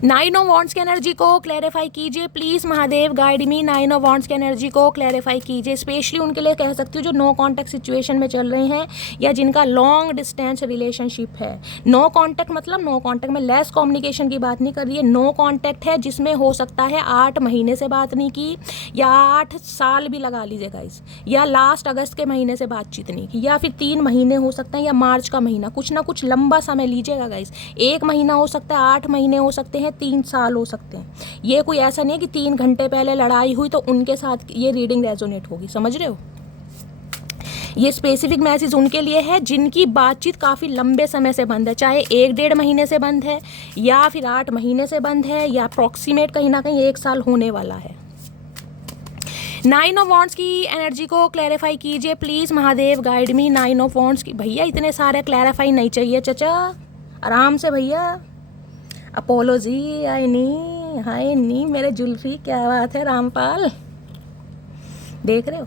नाइन ऑफ वॉन्ड्स की एनर्जी को क्लैरिफाई कीजिए please Mahadev guide me. Nine of wands की एनर्जी को क्लैरिफाई कीजिए, स्पेशली उनके लिए कह सकती हूँ जो नो कांटेक्ट सिचुएशन में चल रहे हैं या जिनका लॉन्ग डिस्टेंस रिलेशनशिप है। नो कांटेक्ट मतलब नो कांटेक्ट में लेस कम्युनिकेशन की बात नहीं कर रही है, नो कांटेक्ट है जिसमें हो सकता है 8 महीने से बात नहीं की या 8 साल भी लगा लीजिए गाइस, या लास्ट अगस्त के महीने से बातचीत नहीं की, या फिर 3 महीने हो सकते हैं या मार्च का महीना, कुछ ना कुछ लंबा समय लीजिएगा गाइस। 1 महीना हो सकता है, 8 महीने हो सकते हैं, 3 साल हो सकते हैं। ये कोई ऐसा नहीं है कि 3 घंटे पहले लड़ाई हुई तो उनके साथ ये रीडिंग रेजोनेट होगी, समझ रहे हो। ये स्पेसिफिक मैसेज उनके लिए है जिनकी बातचीत काफ़ी लंबे समय से बंद है, चाहे 1-1.5 महीने से बंद है या फिर 8 महीने से बंद है या अप्रॉक्सीमेट कहीं ना कहीं 1 साल होने वाला है। नाइन ऑफ वॉन्ड्स की एनर्जी को क्लैरिफाई कीजिए please Mahadev guide me. Nine of wands की, भैया इतने सारे क्लैरिफाई नहीं चाहिए चचा, आराम से भैया। अपोलॉजी आई नी, हाय नी मेरे जुल्फी, क्या बात है रामपाल, देख रहे हो।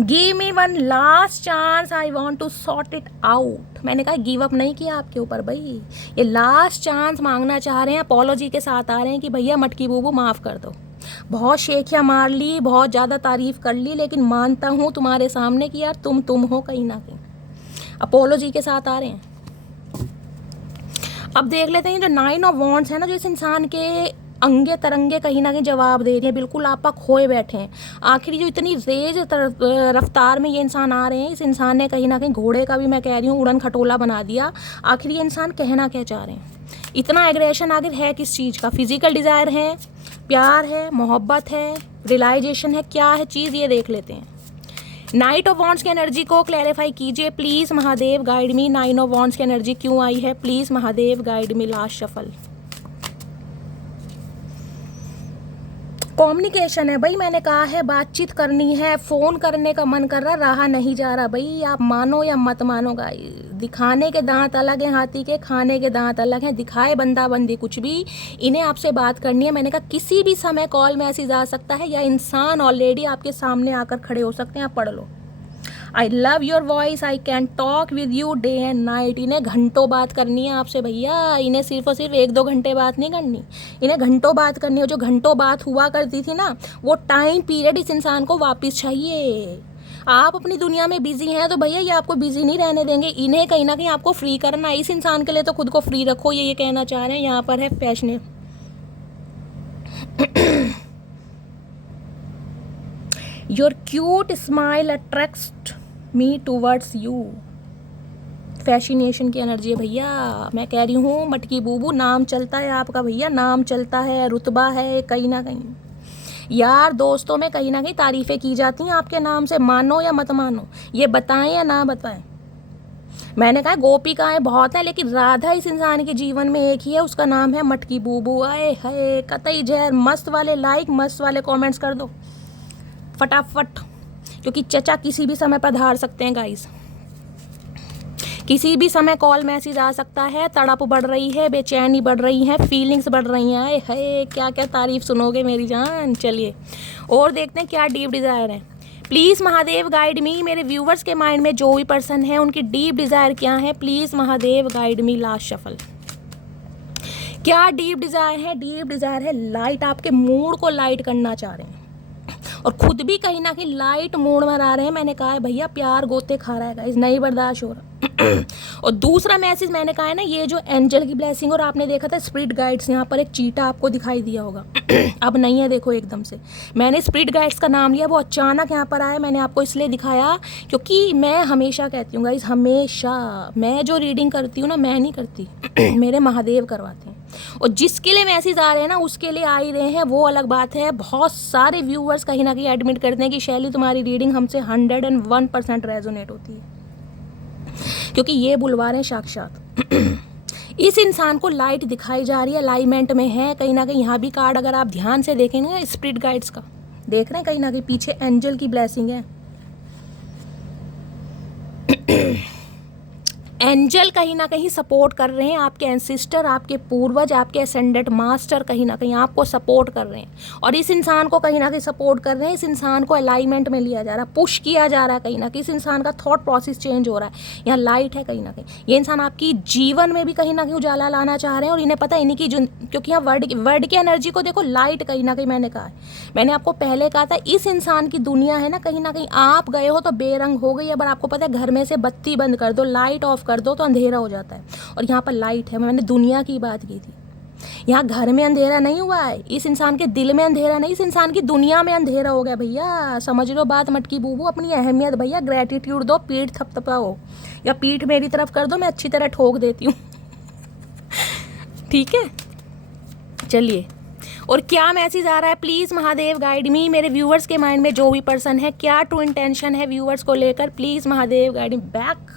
Give me one last chance, I want to sort it out. मैंने कहा गिव अप नहीं किया आपके ऊपर भाई, ये लास्ट चांस मांगना चाह रहे हैं, अपोलॉजी के साथ आ रहे हैं कि भैया मटकी बूबू माफ़ कर दो। बहुत शेखियाँ मार ली, बहुत ज़्यादा तारीफ़ कर ली, लेकिन मानता हूँ तुम्हारे सामने कि यार तुम हो कहीं ना कहीं। अपोलॉजी के साथ आ रहे हैं। अब देख लेते हैं जो नाइन ऑफ वॉन्ड्स है ना, जो इस इंसान के अंगे तरंगे कहीं ना कहीं जवाब दे रहे हैं, बिल्कुल आपा खोए बैठे हैं। आखिर जो इतनी तेज रफ्तार में ये इंसान आ रहे हैं, इस इंसान ने कहीं ना कहीं घोड़े का भी मैं कह रही हूँ उड़न खटोला बना दिया। आखिर ये इंसान कहना क्या चाह रहे हैं, इतना एग्रेशन आखिर है किस चीज़ का। फिजिकल डिज़ायर है, प्यार है, मोहब्बत है, रियलाइजेशन है, क्या है चीज़ ये देख लेते हैं। नाइट ऑफ वॉन्ड्स की एनर्जी को क्लैरिफाई कीजिए please Mahadev guide me. Nine of wands की एनर्जी क्यों आई है, please Mahadev guide me. Last shuffle communication है भाई, मैंने कहा है बातचीत करनी है, फ़ोन करने का मन कर रहा नहीं जा रहा भाई, आप मानो या मत मानो गाइस। दिखाने के दांत अलग हैं हाथी के, खाने के दांत अलग हैं। दिखाए बंदा बंदी कुछ भी, इन्हें आपसे बात करनी है। मैंने कहा किसी भी समय कॉल मैसेज आ सकता है या इंसान ऑलरेडी आपके सामने आकर खड़े हो सकते हैं, आप पढ़ लो। I love your voice, I can talk with you day and night. इन्हें घंटों बात करनी है आपसे भैया, इन्हें सिर्फ और सिर्फ 1-2 घंटे बात नहीं करनी, इन्हें घंटों बात करनी है। जो घंटों बात हुआ करती थी ना, वो टाइम पीरियड इस इंसान को वापस चाहिए। आप अपनी दुनिया में बिजी हैं तो भैया ये आपको बिजी नहीं रहने देंगे, इन्हें कहीं ना कहीं आपको फ्री करना है। इस इंसान के लिए तो खुद को फ्री रखो, ये कहना चाह रहे हैं। यहाँ पर है passionate. Your cute smile attracts me towards you. Fascination की एनर्जी है भैया, मैं कह रही हूँ मटकी बूबू, नाम चलता है आपका भैया, नाम चलता है, रुतबा है कहीं ना कहीं। यार दोस्तों में कहीं ना कहीं तारीफ़ें की जाती हैं आपके नाम से, मानो या मत मानो, ये बताएं या ना बताएं। मैंने कहा गोपिकाएं बहुत हैं, लेकिन राधा इस इंसान के जीवन में एक ही है, उसका नाम है मटकी बूबू। आए है कतई जहर। मस्त वाले लाइक, मस्त वाले कमेंट्स कर दो फटाफट, क्योंकि चचा किसी भी समय पधार सकते हैं गाइस, किसी भी समय कॉल मैसेज आ सकता है। तड़प बढ़ रही है, बेचैनी बढ़ रही है, फीलिंग्स बढ़ रही हैं। आए है क्या क्या तारीफ सुनोगे मेरी जान। चलिए और देखते हैं क्या डीप डिज़ायर है। प्लीज़ महादेव गाइड मी। मेरे व्यूवर्स के माइंड में जो भी पर्सन है उनकी डीप डिज़ायर क्या है, please Mahadev guide me. Last shuffle क्या डीप डिज़ायर है। डीप डिज़ायर है लाइट, आपके मूड को लाइट करना चाह रहे हैं और खुद भी कहीं ना कहीं लाइट मूड में आ रहे हैं। मैंने कहा है भैया प्यार गोते खा रहा है गाइस, नहीं बर्दाश्त हो रहा। और दूसरा मैसेज मैंने कहा है ना, ये जो एंजल की ब्लेसिंग, और आपने देखा था स्पिरिट गाइड्स, यहाँ पर एक चीटा आपको दिखाई दिया होगा। अब नहीं है, देखो एकदम से मैंने स्पिरिट गाइड्स का नाम लिया, वो अचानक यहाँ पर आया। मैंने आपको इसलिए दिखाया क्योंकि मैं हमेशा कहती हूँ गाइस, हमेशा मैं जो रीडिंग करती हूँ ना, मैं नहीं करती मेरे महादेव करवाते हैं। और जिसके लिए मैसेज आ रहे हैं ना, उसके लिए आ ही रहे हैं, वो अलग बात है। बहुत सारे व्यूअर्स कहीं ना कहीं एडमिट करते हैं कि शैली तुम्हारी रीडिंग हमसे 101% रेजोनेट होती है, क्योंकि ये बुलवा रहे हैं साक्षात। इस इंसान को लाइट दिखाई जा रही है, अलाइनमेंट में है कहीं ना कहीं। यहाँ भी कार्ड अगर आप ध्यान से देखेंगे ना, स्पिरिट गाइड्स का देख रहे हैं, कहीं ना कहीं पीछे एंजल की ब्लेसिंग है। एंजल कहीं ना कहीं सपोर्ट कर रहे हैं, आपके एंसिस्टर, आपके पूर्वज, आपके असेंडेंट मास्टर कहीं ना कहीं आपको सपोर्ट कर रहे हैं, और इस इंसान को कहीं ना कहीं सपोर्ट कर रहे हैं। इस इंसान को अलाइनमेंट में लिया जा रहा है, पुश किया जा रहा है कहीं ना कहीं। इस इंसान का थॉट प्रोसेस चेंज हो रहा है। यहाँ लाइट है कहीं ना कहीं। ये इंसान आपकी जीवन में भी कहीं ना कहीं उजाला लाना चाह रहे हैं, और इन्हें पता है इन्हीं की, क्योंकि यहाँ वर्ड की एनर्जी को देखो, लाइट कहीं ना कहीं, मैंने कहा है, मैंने आपको पहले कहा था, इस इंसान की दुनिया है ना, कहीं ना कहीं आप गए हो तो बेरंग हो गई। अब आपको पता है, घर में से बत्ती बंद कर दो, लाइट ऑफ कर दो तो अंधेरा हो जाता है, और यहाँ पर लाइट है। मैंने दुनिया की बात की थी। यहाँ घर में अंधेरा नहीं हुआ है, इस इंसान के दिल में अंधेरा नहीं, इस इंसान की दुनिया में अंधेरा हो गया। भैया समझ लो बात, मटकी बूबू, अपनी अहमियत भैया, ग्रेटिट्यूड दो, पीठ थपथपाओ, या पीठ मेरी तरफ कर दो, मैं अच्छी तरह ठोक देती हूँ। ठीक है, चलिए। और क्या मैसेज आ रहा है, प्लीज़ महादेव गाइड मी। मेरे व्यूअर्स के माइंड में जो भी पर्सन है, क्या ट्रू इंटेंशन है व्यूअर्स को लेकर, please Mahadev guide me back.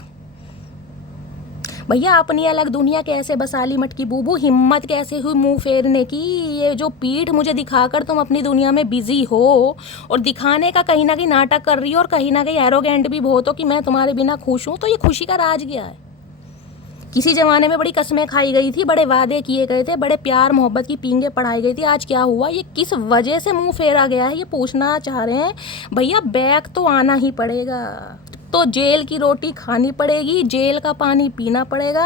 भैया अपनी अलग दुनिया कैसे बसा ली मटकी बूबू, हिम्मत कैसे हुई मुंह फेरने की। ये जो पीठ मुझे दिखाकर तुम अपनी दुनिया में बिजी हो, और दिखाने का कहीं ना कहीं नाटक कर रही हो, और कहीं ना कहीं एरोगेंट भी बहुत हो कि मैं तुम्हारे बिना खुश हूँ। तो ये खुशी का राज क्या है? किसी ज़माने में बड़ी कस्में खाई गई थी, बड़े वादे किए गए थे, बड़े प्यार मोहब्बत की पींगे पढ़ाई गई थी। आज क्या हुआ? ये किस वजह से मुंह फेरा गया है, ये पूछना चाह रहे हैं। भैया बैक तो आना ही पड़ेगा, तो जेल की रोटी खानी पड़ेगी, जेल का पानी पीना पड़ेगा।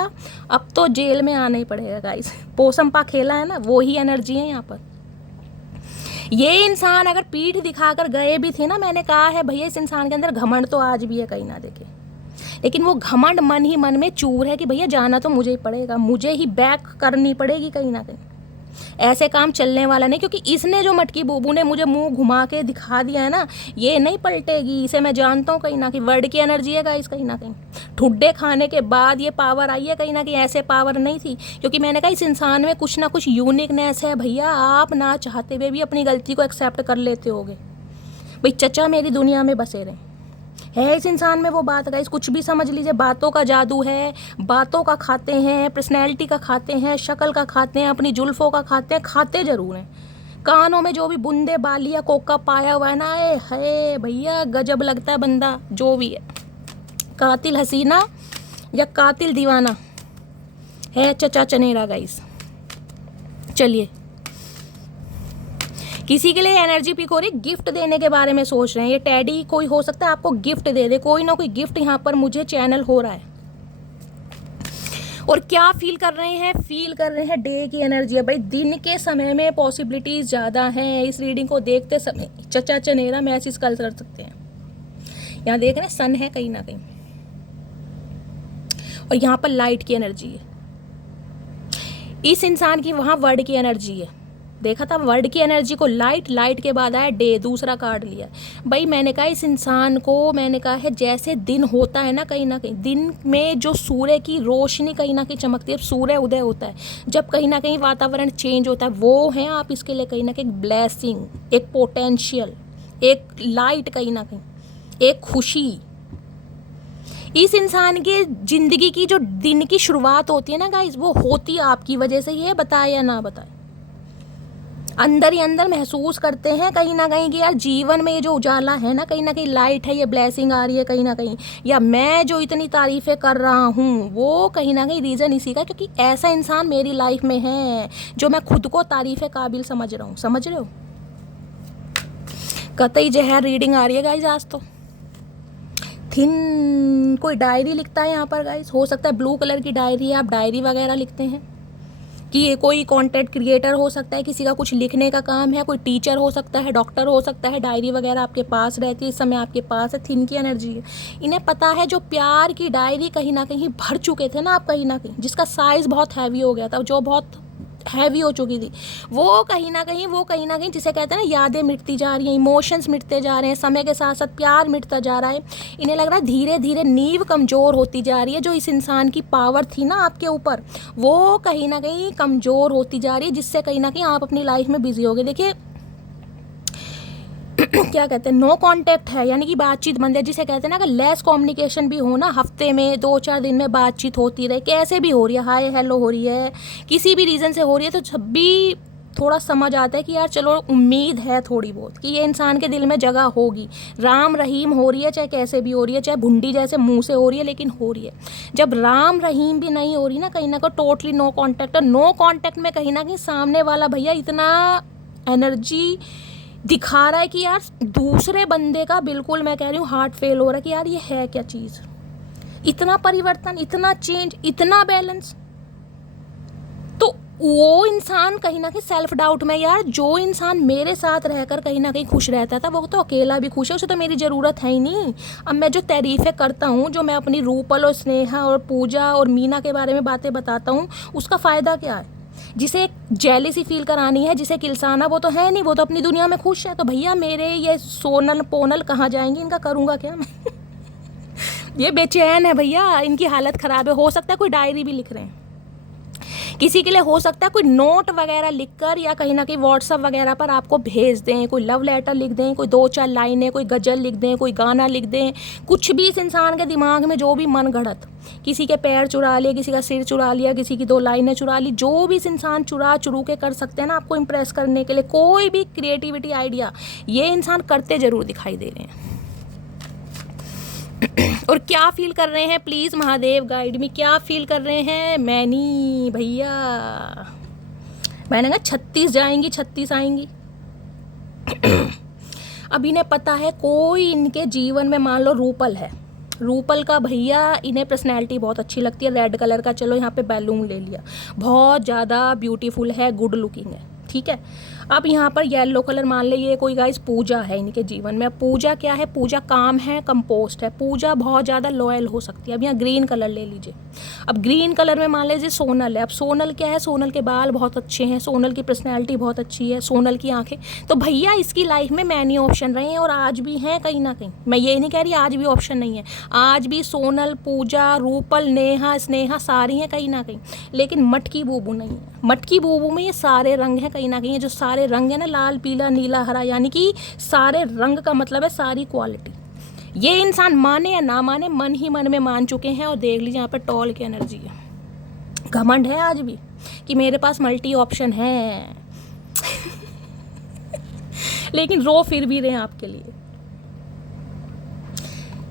अब तो जेल में आना ही पड़ेगा गाइस। पोसम्पा खेला है ना, वो ही एनर्जी है यहाँ पर। ये इंसान अगर पीठ दिखाकर गए भी थे ना, मैंने कहा है भैया, इस इंसान के अंदर घमंड तो आज भी है कहीं ना देखे, लेकिन वो घमंड मन ही मन में चूर है कि भैया जाना तो मुझे ही पड़ेगा, मुझे ही बैक करनी पड़ेगी कहीं ना कहीं। ऐसे काम चलने वाला नहीं, क्योंकि इसने जो मटकी बूबू ने मुझे मुंह घुमा के दिखा दिया है ना, ये नहीं पलटेगी। इसे मैं जानता हूँ कहीं ना कहीं, वर्ड की एनर्जी है गाइस। कहीं ना कहीं ठुड्डे खाने के बाद ये पावर आई है, कहीं ना कहीं ऐसे पावर नहीं थी। क्योंकि मैंने कहा इस इंसान में कुछ ना कुछ यूनिकनेस है भैया, आप ना चाहते हुए भी अपनी गलती को एक्सेप्ट कर लेते होगे। भाई चचा मेरी दुनिया में बसे रहे है इस इंसान में वो बात गाइस, कुछ भी समझ लीजिए। बातों का जादू है, बातों का खाते हैं, पर्सनैलिटी का खाते हैं, शक्ल का खाते हैं, अपनी जुल्फों का खाते हैं, खाते जरूर हैं। कानों में जो भी बूंदे बालिया कोका पाया हुआ है ना, है भैया गजब लगता है बंदा जो भी है। कातिल हसीना या कातिल दीवाना है चचा चनेरा गाइस। चलिए, किसी के लिए एनर्जी पिक हो रही, गिफ्ट देने के बारे में सोच रहे हैं। ये टैडी कोई हो सकता है आपको गिफ्ट दे दे, कोई ना कोई गिफ्ट यहाँ पर मुझे चैनल हो रहा है। और क्या फील कर रहे हैं? फील कर रहे हैं डे की एनर्जी है भाई। दिन के समय में पॉसिबिलिटीज ज़्यादा हैं। इस रीडिंग को देखते समय चचा चनेरा मैसेज कर सकते हैं। यहाँ देख रहे हैं सन है कहीं ना कहीं, और यहाँ पर लाइट की एनर्जी है। इस इंसान की वहाँ वर्ड की एनर्जी है। देखा था वर्ड की एनर्जी को, लाइट, लाइट के बाद आया डे, दूसरा कार्ड लिया भाई। मैंने कहा इस इंसान को, मैंने कहा है जैसे दिन होता है ना, कहीं ना कहीं दिन में जो सूर्य की रोशनी कहीं ना कहीं चमकती है, सूर्य उदय होता है, जब कहीं ना कहीं वातावरण चेंज होता है, वो है आप इसके लिए कहीं ना कहीं एक ब्लेसिंग, एक पोटेंशियल, एक लाइट, कहीं ना कहीं एक खुशी। इस इंसान के जिंदगी की जो दिन की शुरुआत होती है ना गाइस, वो होती है आपकी वजह से। ये बताए या ना बताए, अंदर ही अंदर महसूस करते हैं कहीं ना कहीं कि यार जीवन में ये जो उजाला है ना, कहीं ना कहीं लाइट है, ये ब्लेसिंग आ रही है कहीं ना कहीं। या मैं जो इतनी तारीफ़ें कर रहा हूँ, वो कहीं ना कहीं रीज़न इसी का, क्योंकि ऐसा इंसान मेरी लाइफ में है जो मैं खुद को तारीफ़े काबिल समझ रहा हूँ। समझ रहे हो? कतई जहर रीडिंग आ रही है गाइज आज तो। थिन कोई डायरी लिखता है यहाँ पर गाइज, हो सकता है ब्लू कलर की डायरी है, आप डायरी वगैरह लिखते हैं। कि ये कोई कंटेंट क्रिएटर हो सकता है, किसी का कुछ लिखने का काम है, कोई टीचर हो सकता है, डॉक्टर हो सकता है, डायरी वगैरह आपके पास रहती है, इस समय आपके पास है, थिन की एनर्जी है। इन्हें पता है जो प्यार की डायरी कहीं ना कहीं भर चुके थे ना आप, कहीं ना कहीं जिसका साइज़ बहुत हैवी हो गया था, जो बहुत हैवी हो चुकी थी, वो कहीं ना कहीं जिसे कहते हैं ना, यादें मिटती जा रही हैं, इमोशंस मिटते जा रहे हैं, समय के साथ साथ प्यार मिटता जा रहा है। इन्हें लग रहा है धीरे धीरे नींव कमज़ोर होती जा रही है, जो इस इंसान की पावर थी ना आपके ऊपर, वो कहीं ना कहीं कमज़ोर होती जा रही है, जिससे कहीं ना कहीं आप अपनी लाइफ में बिजी हो गए। देखिए क्या कहते हैं, नो कांटेक्ट है, यानी कि बातचीत बंद है, जिसे कहते हैं ना, अगर लेस कम्युनिकेशन भी हो ना, हफ्ते में 2-4 दिन में बातचीत होती रहे, कैसे भी हो रही है, हाय हेलो हो रही है, किसी भी रीज़न से हो रही है, तो जब भी थोड़ा समझ आता है कि यार चलो उम्मीद है थोड़ी बहुत कि ये इंसान के दिल में जगह होगी, राम रहीम हो रही है, चाहे कैसे भी हो रही है, चाहे भुंडी जैसे मुंह से हो रही है, लेकिन हो रही है। जब राम रहीम भी नहीं हो रही ना, कहीं ना कहीं टोटली नो कांटेक्ट, और नो कांटेक्ट में कहीं ना कहीं सामने वाला भैया इतना एनर्जी दिखा रहा है कि यार दूसरे बंदे का, बिल्कुल मैं कह रही हूँ, हार्ट फेल हो रहा है कि यार ये है क्या चीज़, इतना परिवर्तन, इतना चेंज, इतना बैलेंस। तो वो इंसान कहीं ना कहीं सेल्फ डाउट में, यार जो इंसान मेरे साथ रहकर कहीं ना कहीं खुश रहता था, वो तो अकेला भी खुश है, उसे तो मेरी ज़रूरत है ही नहीं। अब मैं जो तारीफ़ें करता हूँ, जो मैं अपनी रूपल और स्नेहा और पूजा और मीना के बारे में बातें बताता हूँ, उसका फ़ायदा क्या है? जिसे एक जेलिसी फील करानी है, जिसे किलसाना, वो तो है नहीं, वो तो अपनी दुनिया में खुश है। तो भैया मेरे ये सोनल पोनल कहाँ जाएंगे, इनका करूँगा क्या मैं? ये बेचैन है भैया, इनकी हालत ख़राब है। हो सकता है कोई डायरी भी लिख रहे हैं, किसी के लिए हो सकता है कोई नोट वगैरह लिखकर या कहीं ना कहीं व्हाट्सअप वगैरह पर आपको भेज दें, कोई लव लेटर लिख दें, कोई 2-4 लाइनें, कोई गज़ल लिख दें, कोई गाना लिख दें, कुछ भी इस इंसान के दिमाग में जो भी मन घड़त, किसी के पैर चुरा लिए, किसी का सिर चुरा लिया, किसी की 2 लाइनें चुरा ली, जो भी इस इंसान चुरू के कर सकते हैं ना आपको इम्प्रेस करने के लिए, कोई भी क्रिएटिविटी आइडिया, ये इंसान करते ज़रूर दिखाई दे रहे हैं। और क्या फील कर रहे हैं, प्लीज़ महादेव गाइड में, क्या फील कर रहे हैं? मैनी भैया, मैंने कहा 36 जाएंगी 36 आएंगी। अब इन्हें पता है कोई इनके जीवन में, मान लो रूपल है, रूपल का भैया इन्हें पर्सनैलिटी बहुत अच्छी लगती है, रेड कलर का, चलो यहाँ पे बैलून ले लिया, बहुत ज़्यादा ब्यूटीफुल है, गुड लुकिंग है, ठीक है। अब यहाँ पर येलो कलर मान ले, ये कोई गाइस पूजा है इनके जीवन में। पूजा क्या है? पूजा काम है, कंपोस्ट है। पूजा बहुत ज़्यादा लॉयल हो सकती है। अब यहाँ ग्रीन कलर ले लीजिए, अब ग्रीन कलर में मान लीजिए सोनल है। अब सोनल क्या है? सोनल के बाल बहुत अच्छे हैं, सोनल की पर्सनैलिटी बहुत अच्छी है, सोनल की आँखें। तो भैया इसकी लाइफ में मैनी ऑप्शन रहे हैं और आज भी हैं कहीं ना कहीं। मैं ये नहीं कह रही आज भी ऑप्शन नहीं है, आज भी सोनल, पूजा, रूपल, नेहा, स्नेहा सारी हैं कहीं ना कहीं, लेकिन मटकी बूबू नहीं है। मटकी बूबू में ये सारे रंग हैं कहीं ना कहीं। ये जो सारे रंग हैं ना, लाल, पीला, नीला, हरा, यानी कि सारे रंग का मतलब है सारी क्वालिटी। ये इंसान माने या ना माने, मन ही मन में मान चुके हैं। और देख लीजिए यहाँ पर टॉल की एनर्जी है, घमंड है आज भी कि मेरे पास मल्टी ऑप्शन है। लेकिन रो फिर भी रहे हैं आपके लिए।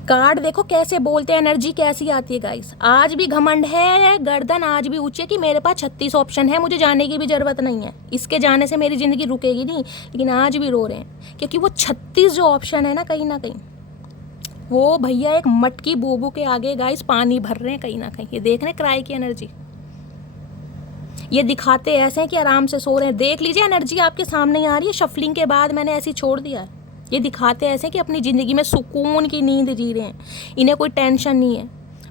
कार्ड देखो कैसे बोलते हैं, एनर्जी कैसी आती है गाइस। आज भी घमंड है, गर्दन आज भी ऊंची है कि मेरे पास 36 ऑप्शन है, मुझे जाने की भी ज़रूरत नहीं है, इसके जाने से मेरी ज़िंदगी रुकेगी नहीं। लेकिन आज भी रो रहे हैं क्योंकि वो 36 जो ऑप्शन है ना, कहीं ना कहीं वो भैया एक मटकी बूबू के आगे गाइस पानी भर रहे हैं कहीं ना कहीं। ये देख रहे हैं क्राई की एनर्जी, ये दिखाते ऐसे हैं कि आराम से सो रहे हैं। देख लीजिए एनर्जी आपके सामने ही आ रही है। शफलिंग के बाद मैंने ऐसे छोड़ दिया है। ये दिखाते ऐसे कि अपनी ज़िंदगी में सुकून की नींद जी रहे हैं, इन्हें कोई टेंशन नहीं है।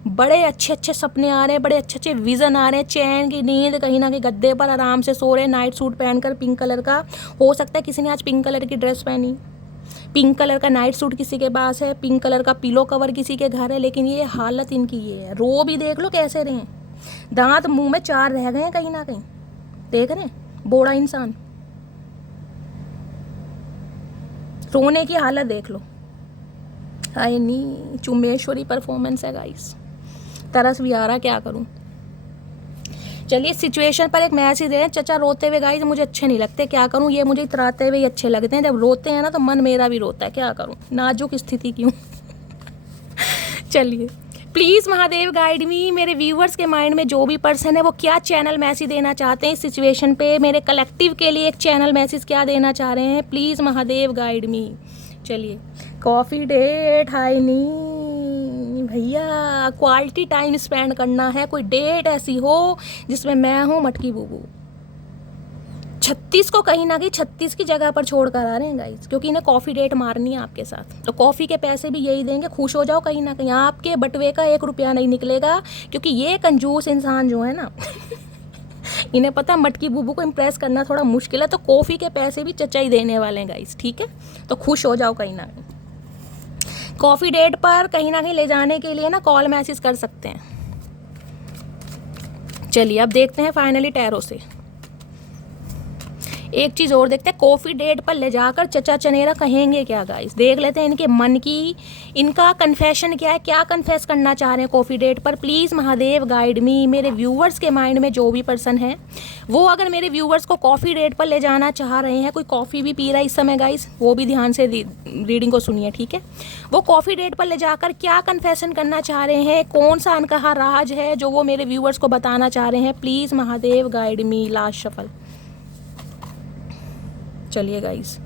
बड़े अच्छे अच्छे सपने आ रहे हैं, बड़े अच्छे अच्छे विज़न आ रहे हैं, चैन की नींद, कहीं ना कहीं गद्दे पर आराम से सो रहे हैं, नाइट सूट पहनकर पिंक कलर का। हो सकता है किसी ने आज पिंक कलर की ड्रेस पहनी, पिंक कलर का नाइट सूट किसी के पास है, पिंक कलर का पिलो कवर किसी के घर है। लेकिन ये हालत इनकी ये है। रो भी देख लो कैसे रहे हैं, दांत मुँह में 4 रह गए हैं कहीं ना कहीं। देख रहे हैं बोड़ा इंसान, रोने की हालत देख लो। हाय नी चुमेश्वरी परफॉर्मेंस है गाइस, तरस भी आ रहा, क्या करूं। चलिए सिचुएशन पर एक मैसेज दे रहे हैं। चचा रोते हुए गाइस मुझे अच्छे नहीं लगते, क्या करूं। ये मुझे इतराते हुए अच्छे लगते हैं, जब रोते हैं ना तो मन मेरा भी रोता है, क्या करूं, नाजुक स्थिति क्यों। चलिए प्लीज़ महादेव गाइड मी। मेरे व्यूवर्स के माइंड में जो भी पर्सन है वो क्या चैनल मैसेज देना चाहते हैं इस सिचुएशन पे, मेरे कलेक्टिव के लिए एक चैनल मैसेज क्या देना चाह रहे हैं, प्लीज़ महादेव गाइड मी। चलिए कॉफ़ी डेट, हाय नी भैया, क्वालिटी टाइम स्पेंड करना है। कोई डेट ऐसी हो जिसमें मैं हूँ मटकी बूबू, 36 को कहीं ना कहीं 36 की जगह पर छोड़ कर आ रहे हैं गाइस, क्योंकि इन्हें कॉफ़ी डेट मारनी है आपके साथ। तो कॉफ़ी के पैसे भी यही देंगे, खुश हो जाओ। कहीं ना कहीं आपके बटुए का 1 रुपया नहीं निकलेगा, क्योंकि ये कंजूस इंसान जो है ना इन्हें पता मटकी बुबू को इम्प्रेस करना थोड़ा मुश्किल है, तो कॉफ़ी के पैसे भी चचा ही देने वाले हैं गाइस, ठीक है। तो खुश हो जाओ कहीं ना कहीं। कॉफ़ी डेट पर कहीं ना कहीं ले जाने के लिए ना कॉल मैसेज कर सकते हैं। चलिए अब देखते हैं फाइनली टैरो से एक चीज़ और देखते हैं, कॉफ़ी डेट पर ले जाकर चचा चनेरा कहेंगे क्या गाइस। देख लेते हैं इनके मन की, इनका कन्फेशन क्या है, क्या कन्फेस करना चाह रहे हैं कॉफ़ी डेट पर। प्लीज़ महादेव गाइड मी। मेरे व्यूवर्स के माइंड में जो भी पर्सन है वो अगर मेरे व्यूवर्स को कॉफ़ी डेट पर ले जाना चाह रहे हैं, कोई कॉफ़ी भी पी रहा है इस समय गाइस, वो भी ध्यान से रीडिंग को सुनिए, ठीक है। वो कॉफ़ी डेट पर ले जाकर क्या कन्फेशन करना चाह रहे हैं, कौन सा अनकहा राज है जो वो मेरे व्यूवर्स को बताना चाह रहे हैं। Please Mahadev guide me. Last shuffle. चलिए गाइस,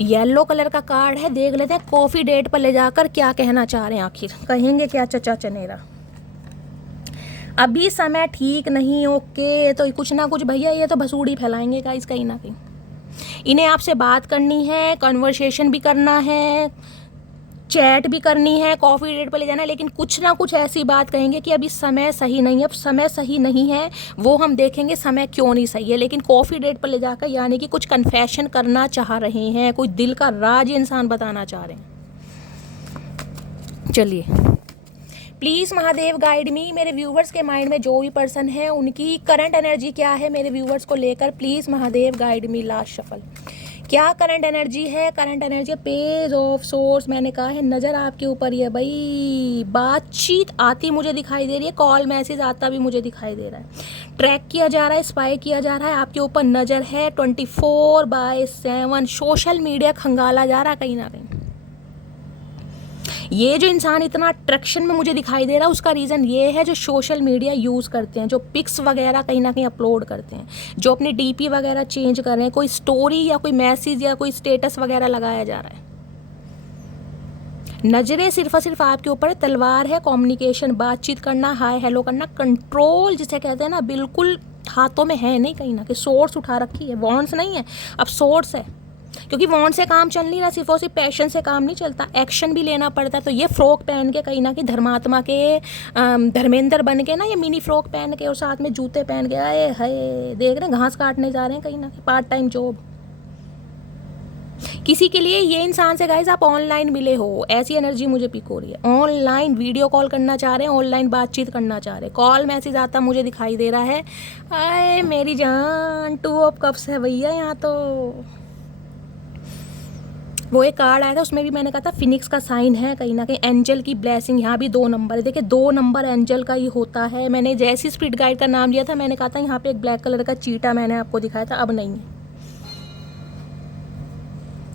येलो कलर का कार्ड है, देख लेते हैं कॉफ़ी डेट पर ले जाकर क्या कहना चाह रहे हैं, आखिर कहेंगे क्या चचा चनेरा। अभी समय ठीक नहीं, ओके। तो कुछ ना कुछ भैया ये तो भसूड़ी फैलाएंगे गाइस कहीं ना कहीं। इन्हें आपसे बात करनी है, कन्वर्सेशन भी करना है, चैट भी करनी है, कॉफ़ी डेट पर ले जाना है, लेकिन कुछ ना कुछ ऐसी बात कहेंगे कि अभी समय सही नहीं है। अब समय सही नहीं है वो हम देखेंगे समय क्यों नहीं सही है, लेकिन कॉफ़ी डेट पर ले जाकर यानी कि कुछ कन्फेशन करना चाह रहे हैं, कोई दिल का राज इंसान बताना चाह रहे हैं। चलिए प्लीज़ महादेव गाइड मी। मेरे व्यूवर्स के माइंड में जो भी पर्सन है उनकी करंट एनर्जी क्या है मेरे व्यूवर्स को लेकर, please Mahadev guide me. Last shuffle. क्या करंट एनर्जी है? Current energy page of source. मैंने कहा है नज़र आपके ऊपर ही है भाई। बातचीत आती मुझे दिखाई दे रही है, कॉल मैसेज आता भी मुझे दिखाई दे रहा है, ट्रैक किया जा रहा है, स्पाई किया जा रहा है, आपके ऊपर नज़र है 24/7। सोशल मीडिया खंगाला जा रहा है कहीं ना कहीं। ये जो इंसान इतना अट्रैक्शन में मुझे दिखाई दे रहा है उसका रीज़न ये है जो सोशल मीडिया यूज़ करते हैं, जो पिक्स वगैरह कहीं ना कहीं अपलोड करते हैं, जो अपनी डीपी वगैरह चेंज कर रहे हैं, कोई स्टोरी या कोई मैसेज या कोई स्टेटस वगैरह लगाया जा रहा है। नज़रें सिर्फ और सिर्फ आपके ऊपर तलवार है, कम्युनिकेशन, बातचीत करना, हाय हेलो करना, कंट्रोल जिसे कहते हैं ना, बिल्कुल हाथों में है नहीं कहीं ना कहीं। सोर्स उठा रखी है, वॉन्ड्स नहीं है, अब सोर्स है, क्योंकि वॉन्ड से काम चल नहीं रहा, सिर्फ और सिर्फ पैशन से काम नहीं चलता, एक्शन भी लेना पड़ता है। तो ये फ्रॉक पहन के कहीं ना कहीं धर्मात्मा के धर्मेंद्र बन के ना, ये मिनी फ्रॉक पहन के और साथ में जूते पहन के आए हाय देख रहे हैं घास काटने जा रहे हैं कहीं ना कहीं, पार्ट टाइम जॉब। किसी के लिए ये इंसान से गाइस आप ऑनलाइन मिले हो, ऐसी एनर्जी मुझे पिक हो रही है। ऑनलाइन वीडियो कॉल करना चाह रहे हैं, ऑनलाइन बातचीत करना चाह रहे हैं, कॉल मैसेज आता मुझे दिखाई दे रहा है। आए मेरी जान, 2 ऑफ कप्स है भैया यहाँ तो। वो एक कार्ड आया था उसमें भी मैंने कहा था फिनिक्स का साइन है कहीं ना कहीं, एंजल की ब्लेसिंग। यहाँ भी 2 नंबर है, देखिए 2 नंबर एंजल का ही होता है। मैंने जैसी स्पिरिट गाइड का नाम लिया था मैंने कहा था यहाँ पे एक ब्लैक कलर का चीटा मैंने आपको दिखाया था, अब नहीं है।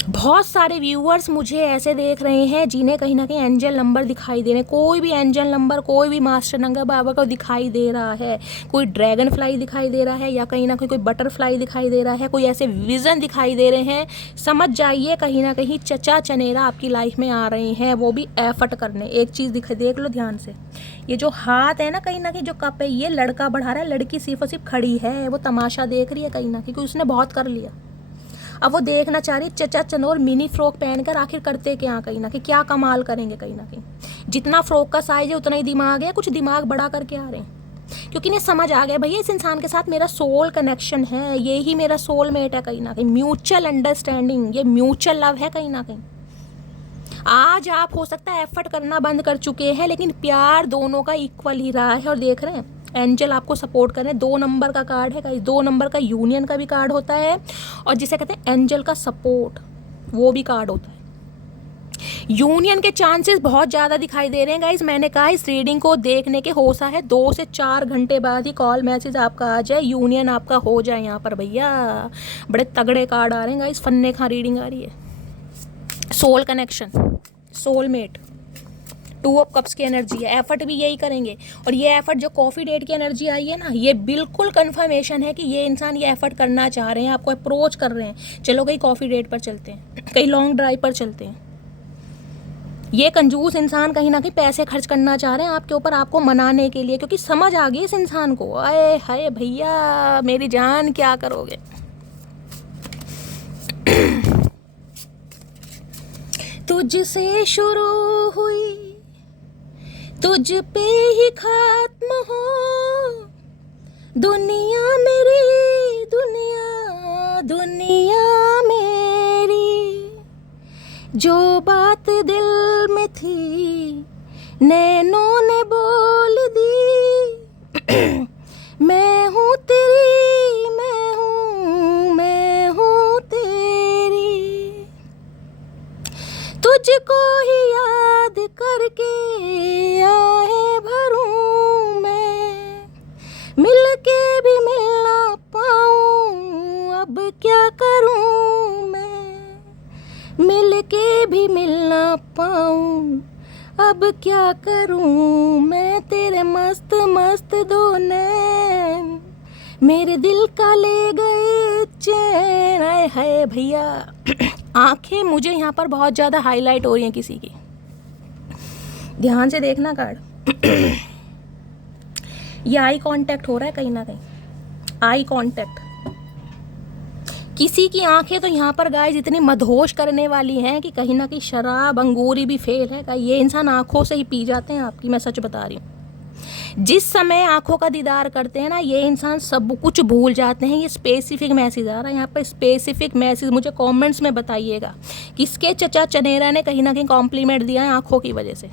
बहुत सारे व्यूअर्स मुझे ऐसे देख रहे हैं जिन्हें कहीं ना कहीं एंजल नंबर दिखाई दे रहे हैं। कोई भी एंजल नंबर, कोई भी मास्टर नंगा बाबा को दिखाई दे रहा है, कोई ड्रैगन फ्लाई दिखाई दे रहा है या कहीं ना कहीं कोई बटरफ्लाई दिखाई दे रहा है, कोई ऐसे विज़न दिखाई दे रहे हैं। समझ जाइए कहीं ना कहीं चचा चनेरा आपकी लाइफ में आ रहे हैं, वो भी एफर्ट करने। एक चीज़ देख लो ध्यान से, ये जो हाथ है ना कहीं ना कहीं जो कप है ये लड़का बढ़ा रहा है, लड़की सिर्फ और सिर्फ खड़ी है, वो तमाशा देख रही है कहीं ना कहीं, क्योंकि उसने बहुत कर लिया। अब वो देखना चाह रही चचा चनोर मिनी फ्रॉक पहनकर आखिर करते क्या कहीं ना कहीं, क्या कमाल करेंगे कहीं ना कहीं। जितना फ्रॉक का साइज है उतना ही दिमाग है, कुछ दिमाग बढ़ा करके आ रहे हैं, क्योंकि इन्हें समझ आ गया भैया इस इंसान के साथ मेरा सोल कनेक्शन है, ये ही मेरा सोलमेट है कहीं ना कहीं। म्यूचुअल अंडरस्टैंडिंग, ये म्यूचुअल लव है कहीं ना कहीं। आज आप हो सकता है एफर्ट करना बंद कर चुके हैं, लेकिन प्यार दोनों का इक्वल ही रहा है। और देख रहे हैं एंजल आपको सपोर्ट कर रहे हैं। 2 नंबर का कार्ड है गाइस, 2 नंबर का यूनियन का भी कार्ड होता है, और जिसे कहते हैं एंजल का सपोर्ट वो भी कार्ड होता है। यूनियन के चांसेस बहुत ज़्यादा दिखाई दे रहे हैं गाइस। मैंने कहा इस रीडिंग को देखने के होसा है 2 से 4 घंटे बाद ही कॉल मैसेज आपका आ जाए, यूनियन आपका हो जाए यहाँ पर भैया। बड़े तगड़े कार्ड आ रहे हैं गाइस, फन्ने खा रीडिंग आ रही है। Soul connection, soulmate, 2 of cups की एनर्जी है। एफर्ट भी यही करेंगे, और ये एफर्ट जो कॉफ़ी डेट की एनर्जी आई है ना, ये बिल्कुल कंफर्मेशन है कि ये इंसान ये एफर्ट करना चाह रहे हैं, आपको अप्रोच कर रहे हैं। चलो कहीं कॉफ़ी डेट पर चलते हैं, कहीं लॉन्ग ड्राइव पर चलते हैं। ये कंजूस इंसान कहीं ना कहीं पैसे खर्च करना चाह रहे हैं आपके ऊपर, आपको मनाने के लिए, क्योंकि समझ आ गई इस इंसान को। आए हाय भैया मेरी जान क्या करोगे। तुझसे शुरू हुई तुझ पे ही खात्म हो, दुनिया मेरी दुनिया दुनिया मेरी, जो बात दिल में थी नैनों ने बोल दी, मैं हूँ तेरी मैं हूँ तेरी, तुझको ही याद करके आहे भरूं मैं, मिल के भी मिल ना पाऊं अब क्या करूं मैं, मिल के भी मिल ना पाऊं अब क्या करूं मैं, तेरे मस्त मस्त दो नैन मेरे दिल का ले गए चैन। आए हाय भैया, आंखें मुझे यहाँ पर बहुत ज़्यादा हाईलाइट हो रही हैं किसी की, ध्यान से देखना कार्ड। ये आई कांटेक्ट हो रहा है कहीं ना कहीं, आई कांटेक्ट। किसी की आंखें तो यहाँ पर गाइस इतनी मदहोश करने वाली हैं कि कहीं ना कहीं शराब अंगूरी भी फेल है। ये इंसान आंखों से ही पी जाते हैं आपकी, मैं सच बता रही हूँ। जिस समय आंखों का दीदार करते हैं ना, ये इंसान सब कुछ भूल जाते हैं। ये स्पेसिफिक मैसेज आ रहा है यहाँ पर, स्पेसिफिक मैसेज। मुझे कमेंट्स में बताइएगा किसके चचा चनेरा ने कहीं ना कहीं कॉम्प्लीमेंट दिया है आंखों की वजह से।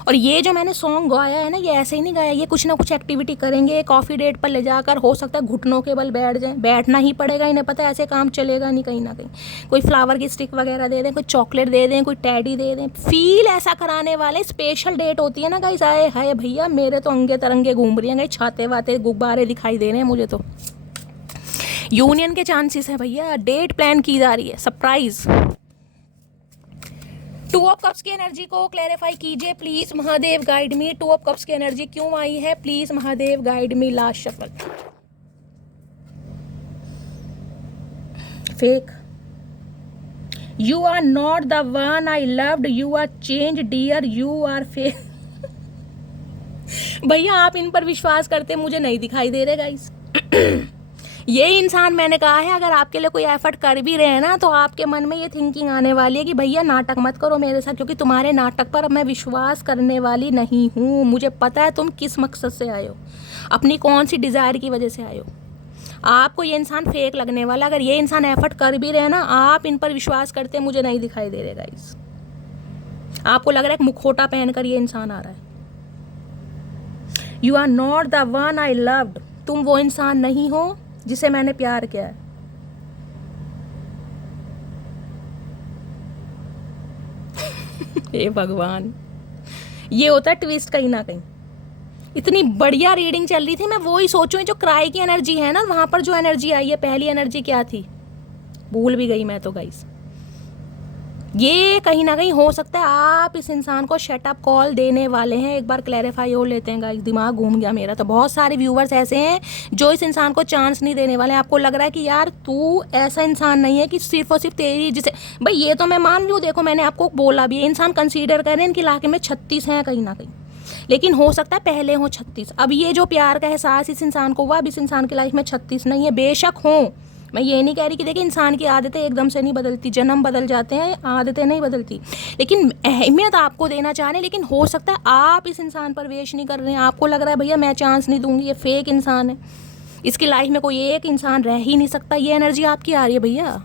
और ये जो मैंने सॉन्ग गाया है ना, ये ऐसे ही नहीं गाया, ये कुछ ना कुछ एक्टिविटी करेंगे, कॉफ़ी डेट पर ले जाकर हो सकता है घुटनों के बल बैठ जाएं, बैठना ही पड़ेगा, इन्हें पता है ऐसे काम चलेगा नहीं कहीं ना कहीं। कोई फ्लावर की स्टिक वगैरह दे दें, कोई चॉकलेट दे दें, कोई टेडी दे दें, फील ऐसा कराने वाले स्पेशल डेट होती है ना गाइस। आए हाय भैया, मेरे तो अंगे तरंगे घूम रही हैं गाइस, छाते वाते गुब्बारे दिखाई दे रहे हैं मुझे तो। यूनियन के चांसेस हैं भैया, डेट प्लान की जा रही है, सरप्राइज। टू ऑफ कप्स की एनर्जी को क्लैरिफाई कीजिए please, Mahadev guide me. Two of cups की एनर्जी क्यों आई है please, Mahadev guide me. Last shuffle. Fake, you are not the one I loved, you are change dear, you are fake. भैया आप इन पर विश्वास करते मुझे नहीं दिखाई दे रहे गाइस। ये इंसान, मैंने कहा है, अगर आपके लिए कोई एफर्ट कर भी रहे हैं ना, तो आपके मन में ये थिंकिंग आने वाली है कि भैया नाटक मत करो मेरे साथ, क्योंकि तुम्हारे नाटक पर मैं विश्वास करने वाली नहीं हूँ। मुझे पता है तुम किस मकसद से आए हो, अपनी कौन सी डिज़ायर की वजह से आए हो। आपको ये इंसान फेक लगने वाला। अगर ये इंसान एफर्ट कर भी रहे हैं ना, आप इन पर विश्वास करते मुझे नहीं दिखाई दे रहे गाइस। आपको लग रहा है एक मुखौटा पहनकर ये इंसान आ रहा है। You are not the one I loved, तुम वो इंसान नहीं हो जिसे मैंने प्यार किया है। हे भगवान, ये होता है ट्विस्ट कहीं ना कहीं। इतनी बढ़िया रीडिंग चल रही थी, मैं वो ही सोचूं, जो क्राई की एनर्जी है ना, वहां पर जो एनर्जी आई है, पहली एनर्जी क्या थी भूल भी गई मैं तो गाइस। ये कहीं ना कहीं हो सकता है आप इस इंसान को शटअप कॉल देने वाले हैं। एक बार क्लैरिफाई हो लेते हैं गाइस, दिमाग घूम गया मेरा तो। बहुत सारे व्यूवर्स ऐसे हैं जो इस इंसान को चांस नहीं देने वाले। आपको लग रहा है कि यार तू ऐसा इंसान नहीं है कि सिर्फ और सिर्फ तेरी, जिसे भाई ये तो मैं मान लूँ, देखो मैंने आपको बोला भी, ये इंसान कंसीडर करें इनके इलाके में 36 हैं कहीं ना कहीं, लेकिन हो सकता है पहले हो 36। अब ये जो प्यार का एहसास इस इंसान को हुआ, अब इस इंसान की लाइफ में 36 नहीं है। बेशक हो, मैं ये नहीं कह रही कि देखिए इंसान की आदतें एकदम से नहीं बदलती, जन्म बदल जाते हैं, आदतें नहीं बदलती, लेकिन अहमियत आपको देना चाह रहे हैं। लेकिन हो सकता है आप इस इंसान पर वेश नहीं कर रहे हैं, आपको लग रहा है भैया मैं चांस नहीं दूंगी, ये फेक इंसान है, इसकी लाइफ में कोई एक इंसान रह ही नहीं सकता। ये एनर्जी आपकी आ रही है भैया।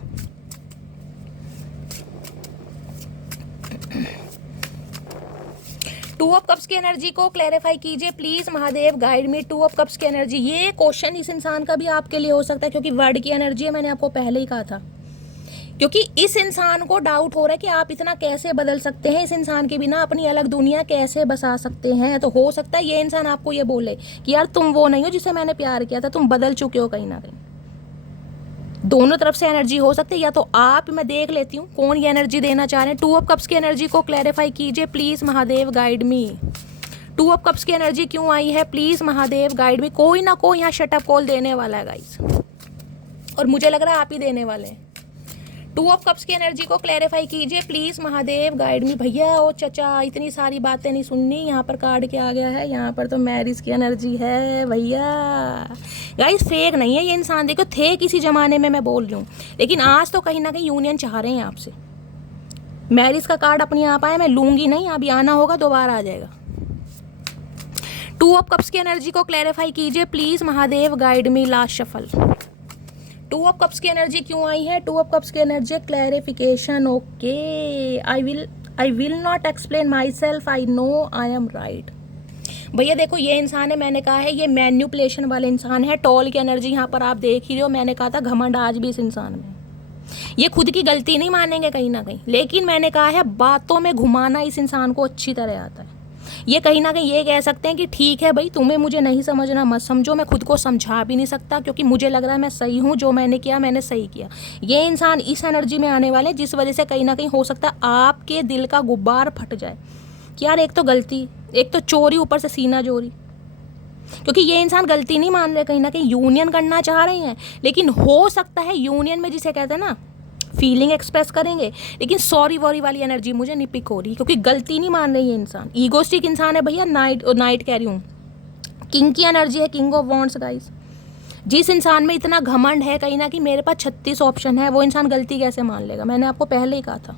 टू ऑफ कप्स की एनर्जी को क्लैरिफाई कीजिए please, Mahadev guide me. Two of cups की एनर्जी, ये क्वेश्चन इस इंसान का भी आपके लिए हो सकता है, क्योंकि वर्ड की एनर्जी है, मैंने आपको पहले ही कहा था। क्योंकि इस इंसान को डाउट हो रहा है कि आप इतना कैसे बदल सकते हैं, इस इंसान के बिना अपनी अलग दुनिया कैसे बसा सकते हैं। तो हो सकता है ये इंसान आपको ये बोले कि यार तुम वो नहीं हो जिसे मैंने प्यार किया था, तुम बदल चुके हो कहीं ना कहीं। दोनों तरफ से एनर्जी हो सकती है, या तो आप, मैं देख लेती हूँ कौन ये एनर्जी देना चाह रहे हैं। टू ऑफ कप्स की एनर्जी को क्लैरिफाई कीजिए please, Mahadev guide me. Two of cups की एनर्जी क्यों आई है प्लीज, महादेव गाइड मी। कोई ना कोई यहाँ शटअप कॉल देने वाला है गाइस, और मुझे लग रहा है आप ही देने वाले हैं। टू ऑफ कप्स की एनर्जी को क्लैरिफाई कीजिए प्लीज महादेव, गाइड मी। भैया ओ चचा, इतनी सारी बातें नहीं सुननी। यहाँ पर कार्ड क्या आ गया है, यहाँ पर तो मैरिज की एनर्जी है भैया। गाइस फेक नहीं है ये इंसान, देखो थे किसी जमाने में, मैं बोल रही हूँ, लेकिन आज तो कहीं ना कहीं यूनियन चाह रहे हैं आपसे। मैरिज का कार्ड अपने आप आया, मैं लूंगी नहीं, अभी आना होगा दोबारा आ जाएगा। टू ऑफ कप्स की एनर्जी को क्लैरिफाई कीजिए please Mahadev, guide me. Last shuffle. To of cups की एनर्जी क्यों आई है? टू ऑफ कप्स की energy clarification. Okay, I will not explain my self, I know I am right. भैया देखो ये इंसान है, मैंने कहा है ये मैन्युपुलेशन वाले इंसान है। टॉल की एनर्जी यहाँ पर आप देख ही रहे हो, मैंने कहा था घमंड आज भी इस इंसान में। ये खुद की गलती नहीं मानेंगे कहीं ना कहीं, लेकिन मैंने कहा है बातों में घुमाना इस इंसान को अच्छी तरह आता है। ये कहीं ना कहीं ये कह सकते हैं कि ठीक है भाई, तुम्हें मुझे नहीं समझना मत समझो, मैं खुद को समझा भी नहीं सकता क्योंकि मुझे लग रहा है मैं सही हूँ, जो मैंने किया मैंने सही किया। ये इंसान इस एनर्जी में आने वाले जिस वजह से कहीं ना कहीं हो सकता है आपके दिल का गुब्बार फट जाए कि यार एक तो गलती, एक तो चोरी, ऊपर से सीना चोरी। क्योंकि ये इंसान गलती नहीं मान रहे, कहीं ना कहीं यूनियन करना चाह रहे हैं, लेकिन हो सकता है यूनियन में जिसे कहते हैं ना फीलिंग एक्सप्रेस करेंगे, लेकिन सॉरी वॉरी वाली एनर्जी मुझे नहीं पिक हो रही, क्योंकि गलती नहीं मान रही है इंसान। ईगोस्टिक इंसान है भैया, नाइट कह रही हूँ, किंग की एनर्जी है, किंग ऑफ वॉन्ड्स गाइस। जिस इंसान में इतना घमंड है कहीं ना कहीं मेरे पास 36 ऑप्शन है, वो इंसान गलती कैसे मान लेगा? मैंने आपको पहले ही कहा था।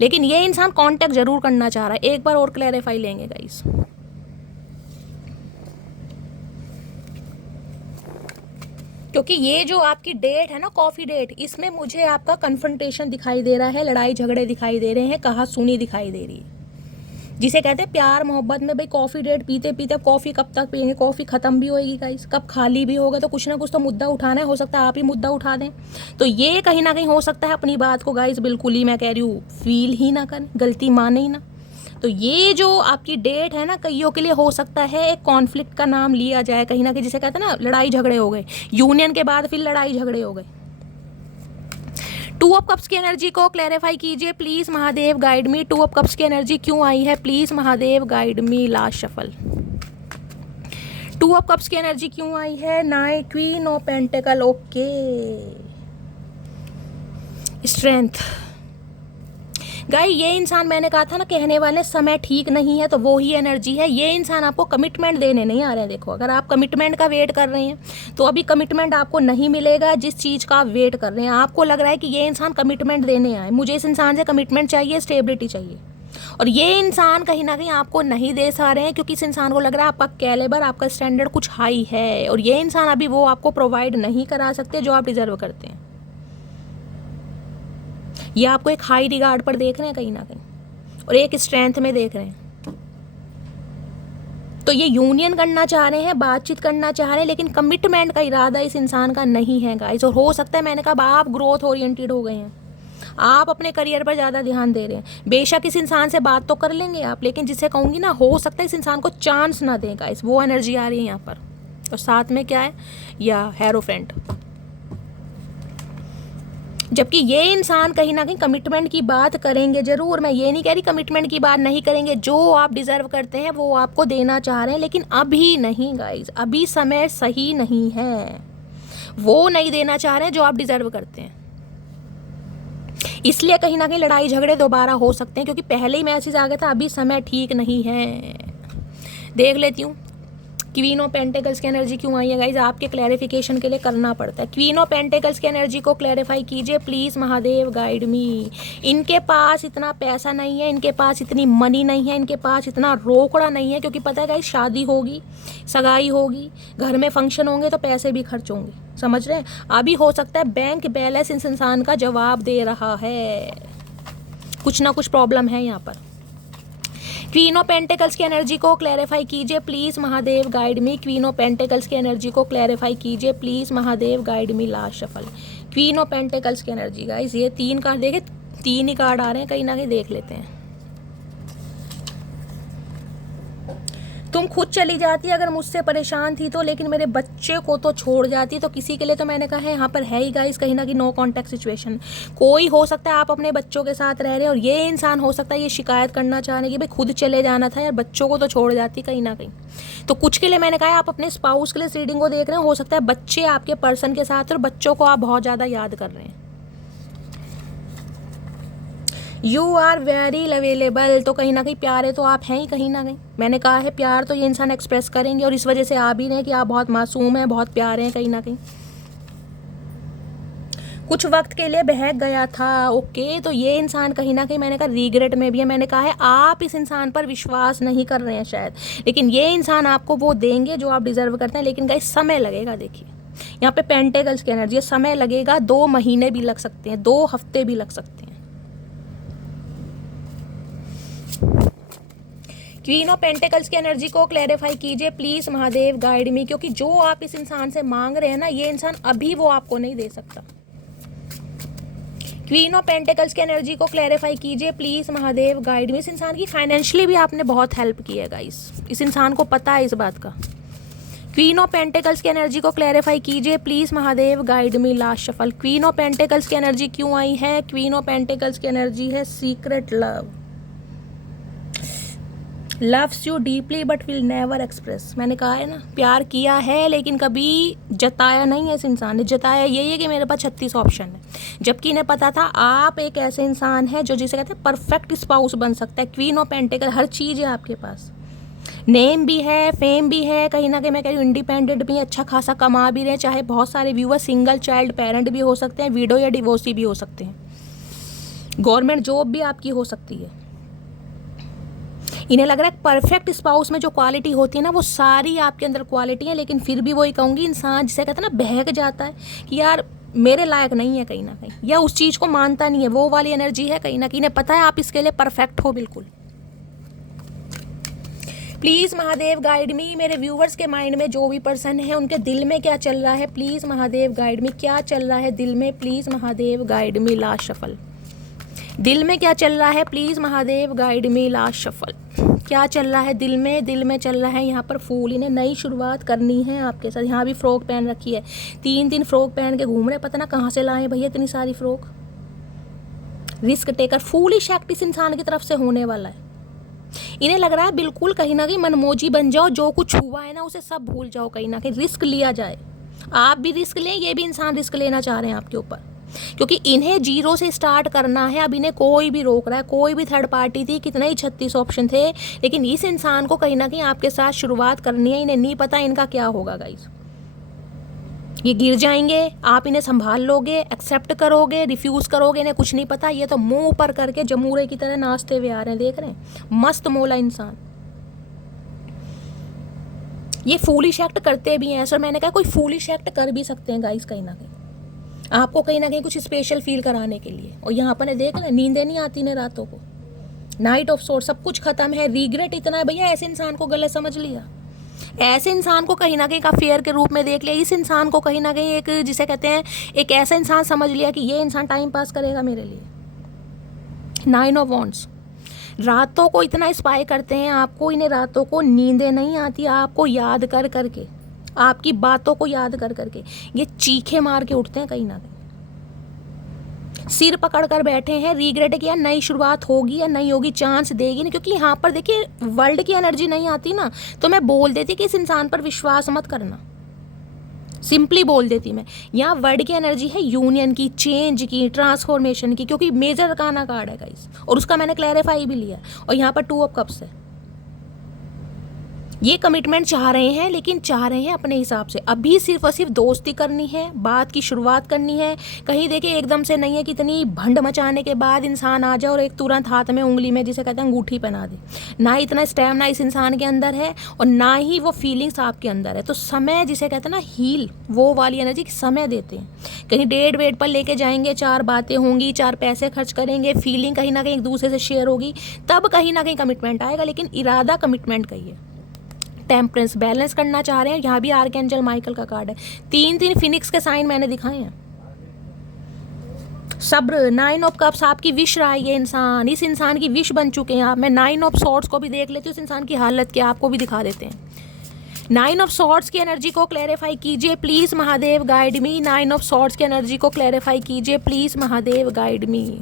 लेकिन ये इंसान कांटेक्ट जरूर करना चाह रहा है। एक बार और क्लैरिफाई लेंगे गाइस। क्योंकि ये जो आपकी डेट है ना, कॉफी डेट, इसमें मुझे आपका कन्फ्रंटेशन दिखाई दे रहा है, लड़ाई झगड़े दिखाई दे रहे हैं, कहा सुनी दिखाई दे रही है, जिसे कहते हैं प्यार मोहब्बत में। भाई कॉफी डेट पीते पीते अब कॉफी कब तक पियेंगे? कॉफी खत्म भी होएगी गाइस, कब खाली भी होगा, तो कुछ ना कुछ तो मुद्दा उठाना है। हो सकता है आप ही मुद्दा उठा दें, तो ये कहीं ना कहीं हो सकता है अपनी बात को गाइस बिल्कुल ही, मैं कह रही हूँ, फील ही ना करें, गलती माने ही ना। तो ये जो आपकी डेट है ना, कईयों के लिए हो सकता है एक कॉन्फ्लिक्ट का नाम लिया जाए कहीं ना कहीं, जिसे कहते हैं ना लड़ाई झगड़े हो गए, यूनियन के बाद फिर लड़ाई झगड़े हो गए। टू ऑफ कप्स की एनर्जी को क्लैरिफाई कीजिए please Mahadev, guide me. Two of cups की एनर्जी क्यों आई है please Mahadev, guide me. Last shuffle. To of cups की एनर्जी क्यों आई है? Night, queen of pentacle. Okay, strength. Guys ये इंसान मैंने कहा था ना, कहने वाले समय ठीक नहीं है, तो वो ही एनर्जी है। ये इंसान आपको कमिटमेंट देने नहीं आ रहे हैं। देखो अगर आप कमिटमेंट का वेट कर रहे हैं तो अभी कमिटमेंट आपको नहीं मिलेगा। जिस चीज़ का आप वेट कर रहे हैं, आपको लग रहा है कि ये इंसान कमिटमेंट देने आए, मुझे इस इंसान से कमिटमेंट चाहिए, स्टेबिलिटी चाहिए, और ये इंसान कहीं ना कहीं आपको नहीं दे सा रहे हैं क्योंकि इस इंसान को लग रहा है आपका कैलिबर, आपका स्टैंडर्ड कुछ हाई है, और ये इंसान अभी वो आपको प्रोवाइड नहीं करा सकते जो आप डिजर्व करते हैं। ये आपको एक हाई रिगार्ड पर देख रहे हैं कहीं ना कहीं, और एक स्ट्रेंथ में देख रहे हैं। तो ये यूनियन करना चाह रहे हैं, बातचीत करना चाह रहे हैं, लेकिन कमिटमेंट का इरादा इस इंसान का नहीं है गाइस। और हो सकता है, मैंने कहा आप ग्रोथ ओरिएंटेड हो गए हैं, आप अपने करियर पर ज़्यादा ध्यान दे रहे हैं। बेशक इस इंसान से बात तो कर लेंगे आप, लेकिन जिसे कहूँगी ना, हो सकता है इस इंसान को चांस ना दें गाइस, वो एनर्जी आ रही है यहाँ पर। और साथ में क्या है, या हेरोफेंट। जबकि ये इंसान कहीं ना कहीं कमिटमेंट की बात करेंगे जरूर, मैं ये नहीं कह रही कमिटमेंट की बात नहीं करेंगे, जो आप डिजर्व करते हैं वो आपको देना चाह रहे हैं, लेकिन अभी नहीं गाइज, अभी समय सही नहीं है, वो नहीं देना चाह रहे हैं जो आप डिजर्व करते हैं। इसलिए कहीं ना कहीं लड़ाई झगड़े दोबारा हो सकते हैं, क्योंकि पहले ही मैसेज आ गया था अभी समय ठीक नहीं है। देख लेती हूँ क्वीन ऑफ पेंटिकल्स की एनर्जी क्यों आई है गाइज, आपके क्लैरिफिकेशन के लिए करना पड़ता है। क्वीन ऑफ पेंटिकल्स की एनर्जी को क्लैरिफाई कीजिए प्लीज महादेव, गाइड मी। इनके पास इतना पैसा नहीं है, इनके पास इतनी मनी नहीं है, इनके पास इतना रोकड़ा नहीं है, क्योंकि पता है गाइज शादी होगी, सगाई होगी, घर में फंक्शन होंगे तो पैसे भी खर्च होंगे, समझ रहे हैं। अभी हो सकता है बैंक बैलेंस इस इंसान का जवाब दे रहा है, कुछ ना कुछ प्रॉब्लम है यहाँ पर। क्वीन ऑफ पेंटिकल्स की एनर्जी को क्लैरिफाई कीजिए please Mahadev, guide me. Queen of pentacles की एनर्जी को क्लैरिफाई कीजिए please Mahadev, guide me. Last shuffle. Queen of pentacles की एनर्जी गाइस, ये 3 कार्ड देखे, 3 ही कार्ड आ रहे हैं, कहीं ना कहीं देख लेते हैं। तुम खुद चली जाती अगर मुझसे परेशान थी तो, लेकिन मेरे बच्चे को तो छोड़ जाती, तो किसी के लिए तो मैंने कहा है यहाँ पर है ही गाइस कहीं ना कहीं नो कॉन्टैक्ट सिचुएशन। कोई हो सकता है आप अपने बच्चों के साथ रह रहे हैं, और ये इंसान हो सकता है ये शिकायत करना चाह रहे कि भाई खुद चले जाना था यार, बच्चों को तो छोड़ जाती कहीं ना कहीं। तो कुछ के लिए मैंने कहा आप अपने स्पाउस के लिए रीडिंग को देख रहे हैं, हो सकता है बच्चे आपके पर्सन के साथ, और बच्चों को आप बहुत ज़्यादा याद कर रहे हैं। यू आर वेरी अवेलेबल, तो कहीं ना कहीं प्यारे तो आप हैं ही कहीं ना कहीं। मैंने कहा है प्यार तो ये इंसान एक्सप्रेस करेंगे, और इस वजह से आ भी रहे हैं कि आप बहुत मासूम हैं, बहुत प्यारे हैं कहीं ना कहीं। कुछ वक्त के लिए बहक गया था, ओके, तो ये इंसान कहीं ना कहीं मैंने कहा रिग्रेट में भी है। मैंने कहा है आप इस इंसान पर विश्वास नहीं कर रहे हैं शायद, लेकिन ये इंसान आपको वो देंगे जो आप डिजर्व करते हैं, लेकिन गाइस समय लगेगा। देखिए यहाँ पे पेंटेकल्स की एनर्जी, समय लगेगा, 2 महीने भी लग सकते हैं, 2 हफ्ते भी लग सकते हैं। क्वीन ऑफ पेंटेकल्स की एनर्जी को क्लैरिफाई कीजिए प्लीज महादेव, गाइड मी, क्योंकि जो आप इस इंसान से मांग रहे हैं ना, ये इंसान अभी वो आपको नहीं दे सकता। क्वीन ऑफ पेंटेकल्स की एनर्जी को क्लैरिफाई कीजिए प्लीज महादेव, गाइड मी। इस इंसान की फाइनेंशियली भी आपने बहुत हेल्प की है गाइस, इस इंसान को पता है इस बात का। क्वीन ऑफ पेंटेकल्स की एनर्जी को क्लैरिफाई कीजिए please Mahadev, guide me, last shuffle. Queen of pentacles की एनर्जी क्यों आई है? क्वीन ऑफ पेंटेकल्स की एनर्जी है secret love, loves you deeply but will never express. मैंने कहा है ना, प्यार किया है लेकिन कभी जताया नहीं है इस इंसान ने। जताया यही है कि मेरे पास 36 ऑप्शन है, जबकि इन्हें पता था आप एक ऐसे इंसान है जो जिसे कहते हैं परफेक्ट स्पाउस बन सकता है। क्वीन ऑफ पेंटेकल, हर चीज़ है आपके पास, नेम भी है, फेम भी है, कहीं ना कहीं मैं कह रही हूँ इंडिपेंडेंट भी, अच्छा खासा कमा भी रहे हैं, चाहे बहुत सारे व्यूअर सिंगल चाइल्ड पेरेंट भी हो सकते हैं, विडो या डिवोर्सी भी हो सकते हैं, गवर्नमेंट जॉब भी आपकी हो सकती है। इन्हें लग रहा है परफेक्ट स्पाउस में जो क्वालिटी होती है ना, वो सारी आपके अंदर क्वालिटी है, लेकिन फिर भी वही कहूँगी इंसान जिसे कहते हैं ना बहक जाता है कि यार मेरे लायक नहीं है कहीं ना कहीं, या उस चीज़ को मानता नहीं है, वो वाली एनर्जी है कहीं ना कहीं। इन्हें पता है आप इसके लिए परफेक्ट हो बिल्कुल। प्लीज़ महादेव गाइड मी, मेरे व्यूवर्स के माइंड में जो भी पर्सन है उनके दिल में क्या चल रहा है, प्लीज़ महादेव गाइड मी, क्या चल रहा है दिल में, please Mahadev guide me, last shuffle. दिल में क्या चल रहा है please Mahadev guide me, last shuffle. क्या चल रहा है दिल में? दिल में चल रहा है यहाँ पर फूल, इन्हें नई शुरुआत करनी है आपके साथ। यहाँ भी फ्रॉक पहन रखी है, 3 फ्रॉक पहन के घूम रहे, पता ना कहाँ से लाए भैया इतनी सारी frock. Risk taker, foolish act इस इंसान की तरफ से होने वाला है। इन्हें लग रहा है बिल्कुल कहीं ना कहीं मनमोजी बन जाओ, जो कुछ हुआ है ना उसे सब भूल जाओ, कहीं ना कहीं रिस्क लिया जाए, आप भी रिस्क लें, ये भी इंसान रिस्क लेना चाह रहे हैं आपके ऊपर, क्योंकि इन्हें जीरो से स्टार्ट करना है। अब इन्हें कोई भी रोक रहा है, कोई भी थर्ड पार्टी थी, कितने ही 36 ऑप्शन थे, लेकिन इस इंसान को कहीं ना कहीं आपके साथ शुरुआत करनी है। इन्हें नहीं पता इनका क्या होगा गाइस, ये गिर जाएंगे, आप इन्हें संभाल लोगे, एक्सेप्ट करोगे, रिफ्यूज करोगे, इन्हें कुछ नहीं पता। ये तो मुंह ऊपर करके जमूरे की तरह नाचते हुए आ रहे हैं, देख रहे हैं, मस्त मोला इंसान। ये फूलिश एक्ट करते भी हैं सर, मैंने कहा कोई फूलिश एक्ट कर भी सकते हैं गाइस कहीं ना कहीं, आपको कहीं ना कहीं कुछ स्पेशल फील कराने के लिए। और यहाँ पर देख रहे, नींदें नहीं आती ने रातों को, नाइट ऑफ सोर्स, सब कुछ खत्म है, रिग्रेट इतना है भैया, ऐसे इंसान को गलत समझ लिया, ऐसे इंसान को कहीं ना कहीं का फेयर के रूप में देख लिया, इस इंसान को कहीं ना कहीं एक जिसे कहते हैं एक ऐसा इंसान समझ लिया कि ये इंसान टाइम पास करेगा मेरे लिए। 9 ऑफ वॉन्ड्स, रातों को इतना स्पाई करते हैं आपको, इन्हें रातों को नींदें नहीं आती, आपको याद कर करके, आपकी बातों को याद कर करके ये चीखे मार के उठते हैं, कहीं ना कहीं सिर पकड़ कर बैठे हैं, रिग्रेट किया, नई शुरुआत होगी या नहीं होगी, चांस देगी नहीं। क्योंकि यहाँ पर देखिए वर्ल्ड की एनर्जी नहीं आती ना, तो मैं बोल देती कि इस इंसान पर विश्वास मत करना, सिंपली बोल देती मैं। यहाँ वर्ड की एनर्जी है यूनियन की, चेंज की, ट्रांसफॉर्मेशन की, क्योंकि मेजर अरकाना कार्ड है गाइस, और उसका मैंने क्लैरिफाई भी लिया। और यहाँ पर 2 ऑफ कप्स है, ये कमिटमेंट चाह रहे हैं, लेकिन चाह रहे हैं अपने हिसाब से। अभी सिर्फ और सिर्फ दोस्ती करनी है, बात की शुरुआत करनी है, कहीं देखिए एकदम से नहीं है कि इतनी भंड मचाने के बाद इंसान आ जाए और एक तुरंत हाथ में उंगली में जिसे कहते हैं अंगूठी पहना दे। ना इतना स्टैमिना इस इंसान के अंदर है, और ना ही वो फीलिंग्स आपके अंदर है। तो समय जिसे कहते हैं ना हील, वो वाली एनर्जी समय देते हैं। कहीं डेट वेट पर लेके जाएंगे, 4 बातें होंगी, 4 पैसे खर्च करेंगे, फीलिंग कहीं ना कहीं एक दूसरे से शेयर होगी, तब कहीं ना कहीं कमिटमेंट आएगा, लेकिन इरादा कमिटमेंट का ही है। टेम्परेंस, बैलेंस करना चाह रहे हैं। यहाँ भी आर्कएंजल माइकल का कार्ड है, 3 फिनिक्स के साइन मैंने दिखाए हैं। सब्र, 9 ऑफ कप्स, आपकी विश रहा है ये इंसान, इस इंसान की विश बन चुके हैं आप। मैं 9 ऑफ सॉर्ड्स को भी देख लेती हूँ, उस इंसान की हालत क्या, आपको भी दिखा देते हैं। 9 ऑफ सॉर्ड्स की एनर्जी को क्लैरिफाई कीजिए please Mahadev guide me, 9 of swords की एनर्जी को क्लैरिफाई कीजिए please Mahadev guide me.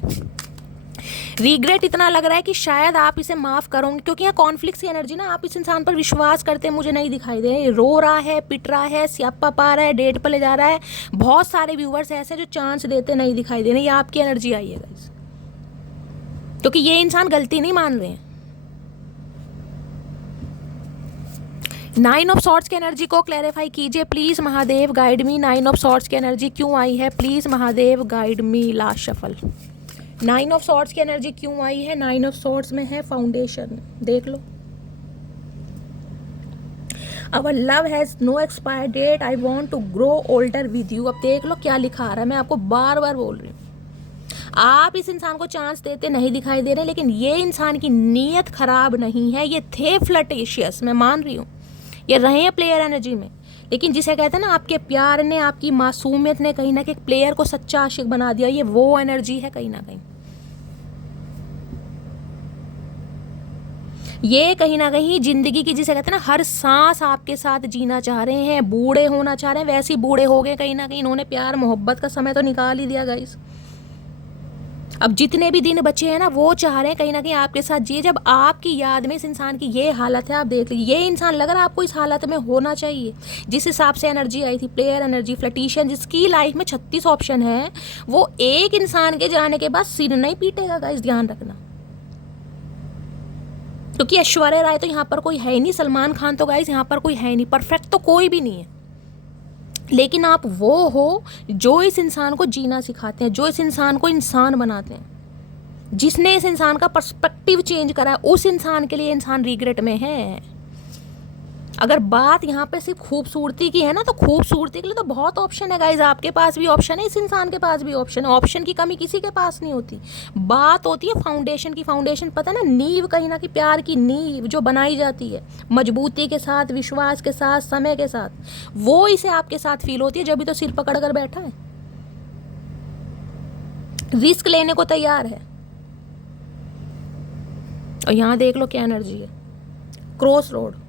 Regret इतना लग रहा है कि शायद आप इसे माफ़ करोगे, क्योंकि यहाँ कॉन्फ्लिक्ट की एनर्जी ना, आप इस इंसान पर विश्वास करते मुझे नहीं दिखाई दे रहे। रो रहा है, पिट रहा है, स्यापा पा रहा है, डेट पर ले जा रहा है। बहुत सारे व्यूवर्स ऐसे जो चांस देते नहीं दिखाई दे रहे, ये आपकी एनर्जी आई है गाइस। क्योंकि ये इंसान गलती नहीं मान रहे हैं। 9 ऑफ सॉर्ड्स की एनर्जी को क्लैरिफाई कीजिए please Mahadev, guide me. 9 of swords की एनर्जी क्यों आई है please Mahadev, guide me. Last shuffle. 9 of swords की एनर्जी क्यों आई है? 9 ऑफ सॉर्ड्स में है फाउंडेशन, देख लो। Our love has no expired date. I want to grow older with you. अब देख लो क्या लिखा आ रहा है, मैं आपको बार बार बोल रही हूँ। आप इस इंसान को चांस देते नहीं दिखाई दे रहे, लेकिन ये इंसान की नीयत खराब नहीं है। ये थे फ्लर्टेशियस, मैं मान रही हूँ, ये रहे हैं प्लेयर एनर्जी में, लेकिन जिसे कहते हैं ना आपके प्यार ने, आपकी मासूमियत ने कहीं ना कहीं प्लेयर को सच्चा आशिक बना दिया। ये वो एनर्जी है कहीं ना कहीं। ये कहीं ना कहीं जिंदगी की, जिसे कहते हैं ना हर सांस आपके साथ जीना चाह रहे हैं, बूढ़े होना चाह रहे हैं, वैसे ही बूढ़े हो गए कहीं ना कहीं। इन्होंने प्यार मोहब्बत का समय तो निकाल ही दिया गाइस। अब जितने भी दिन बचे हैं ना, वो चाह रहे हैं कहीं ना कहीं आपके साथ जिए। जब आपकी याद में इस इंसान की ये हालत है, आप देख लीजिए, ये इंसान लग रहा है आपको इस हालत में होना चाहिए। जिस हिसाब से एनर्जी आई थी, प्लेयर एनर्जी, फ्लर्टिशियन, जिसकी लाइफ में 36 ऑप्शन है, वो एक इंसान के जाने के बाद सिर नहीं पीटेगा गाइस, ध्यान रखना। क्योंकि ऐश्वर्या राय तो यहाँ पर कोई है नहीं, सलमान खान तो गाइस यहाँ पर कोई है नहीं, परफेक्ट तो कोई भी नहीं है। लेकिन आप वो हो जो इस इंसान को जीना सिखाते हैं, जो इस इंसान को इंसान बनाते हैं, जिसने इस इंसान का पर्सपेक्टिव चेंज करा है। उस इंसान के लिए इंसान रिग्रेट में है। अगर बात यहाँ पे सिर्फ खूबसूरती की है ना, तो खूबसूरती के लिए तो बहुत ऑप्शन है गाइज। आपके पास भी ऑप्शन है, इस इंसान के पास भी ऑप्शन है। ऑप्शन की कमी किसी के पास नहीं होती। बात होती है फाउंडेशन की। फाउंडेशन पता है ना, नींव कहीं ना कहीं, प्यार की नींव जो बनाई जाती है मजबूती के साथ, विश्वास के साथ, समय के साथ, वो इसे आपके साथ फील होती है। जब भी तो सिर पकड़ कर बैठा है, रिस्क लेने को तैयार है। और यहाँ देख लो क्या एनर्जी है, क्रॉस रोड।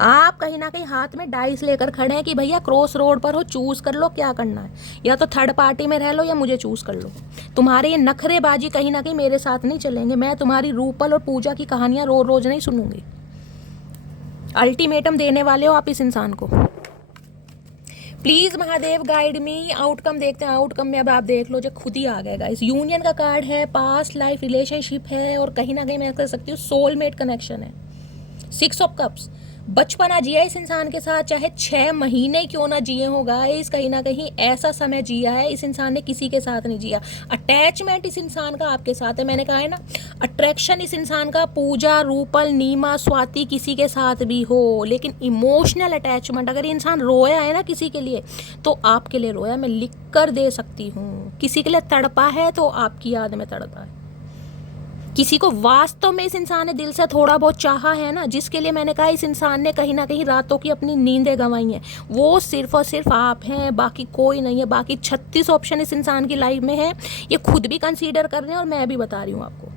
आप कहीं ना कहीं हाथ में डाइस लेकर खड़े हैं कि भैया क्रॉस रोड पर हो, चूज कर लो क्या करना है। या तो थर्ड पार्टी में रह लो या मुझे चूज कर लो। तुम्हारे ये नखरेबाजी कहीं ना कहीं मेरे साथ नहीं चलेंगे। मैं तुम्हारी रूपल और पूजा की कहानियां रोज रोज नहीं सुनूंगी। अल्टीमेटम देने वाले हो आप इस इंसान को। Please Mahadev guide me. Outcome देखते हैं। आउटकम में अब आप देख लो, जो खुद ही आ गया इस यूनियन का कार्ड है, पास्ट लाइफ रिलेशनशिप है, और कहीं ना कहीं मैं कह सकती हूँ सोलमेट कनेक्शन है। 6 ऑफ कप्स, बचपना जिया इस इंसान के साथ, चाहे 6 महीने क्यों ना जिए हो गाइस, कहीं ना कहीं ऐसा समय जिया है इस इंसान ने, किसी के साथ नहीं जिया। अटैचमेंट इस इंसान का आपके साथ है, मैंने कहा है ना। अट्रैक्शन इस इंसान का पूजा, रूपल, नीमा, स्वाति किसी के साथ भी हो, लेकिन इमोशनल अटैचमेंट, अगर इंसान रोया है ना किसी के लिए, तो आपके लिए रोया, मैं लिख कर दे सकती हूँ। किसी के लिए तड़पा है तो आपकी याद में तड़पा है। किसी को वास्तव में इस इंसान ने दिल से थोड़ा बहुत चाहा है ना, जिसके लिए मैंने कहा इस इंसान ने कहीं ना कहीं रातों की अपनी नींदें गंवाई हैं, वो सिर्फ और सिर्फ आप हैं, बाकी कोई नहीं है। बाकी 36 ऑप्शन इस इंसान की लाइफ में है, ये खुद भी कंसीडर कर रहे हैं और मैं भी बता रही हूँ आपको।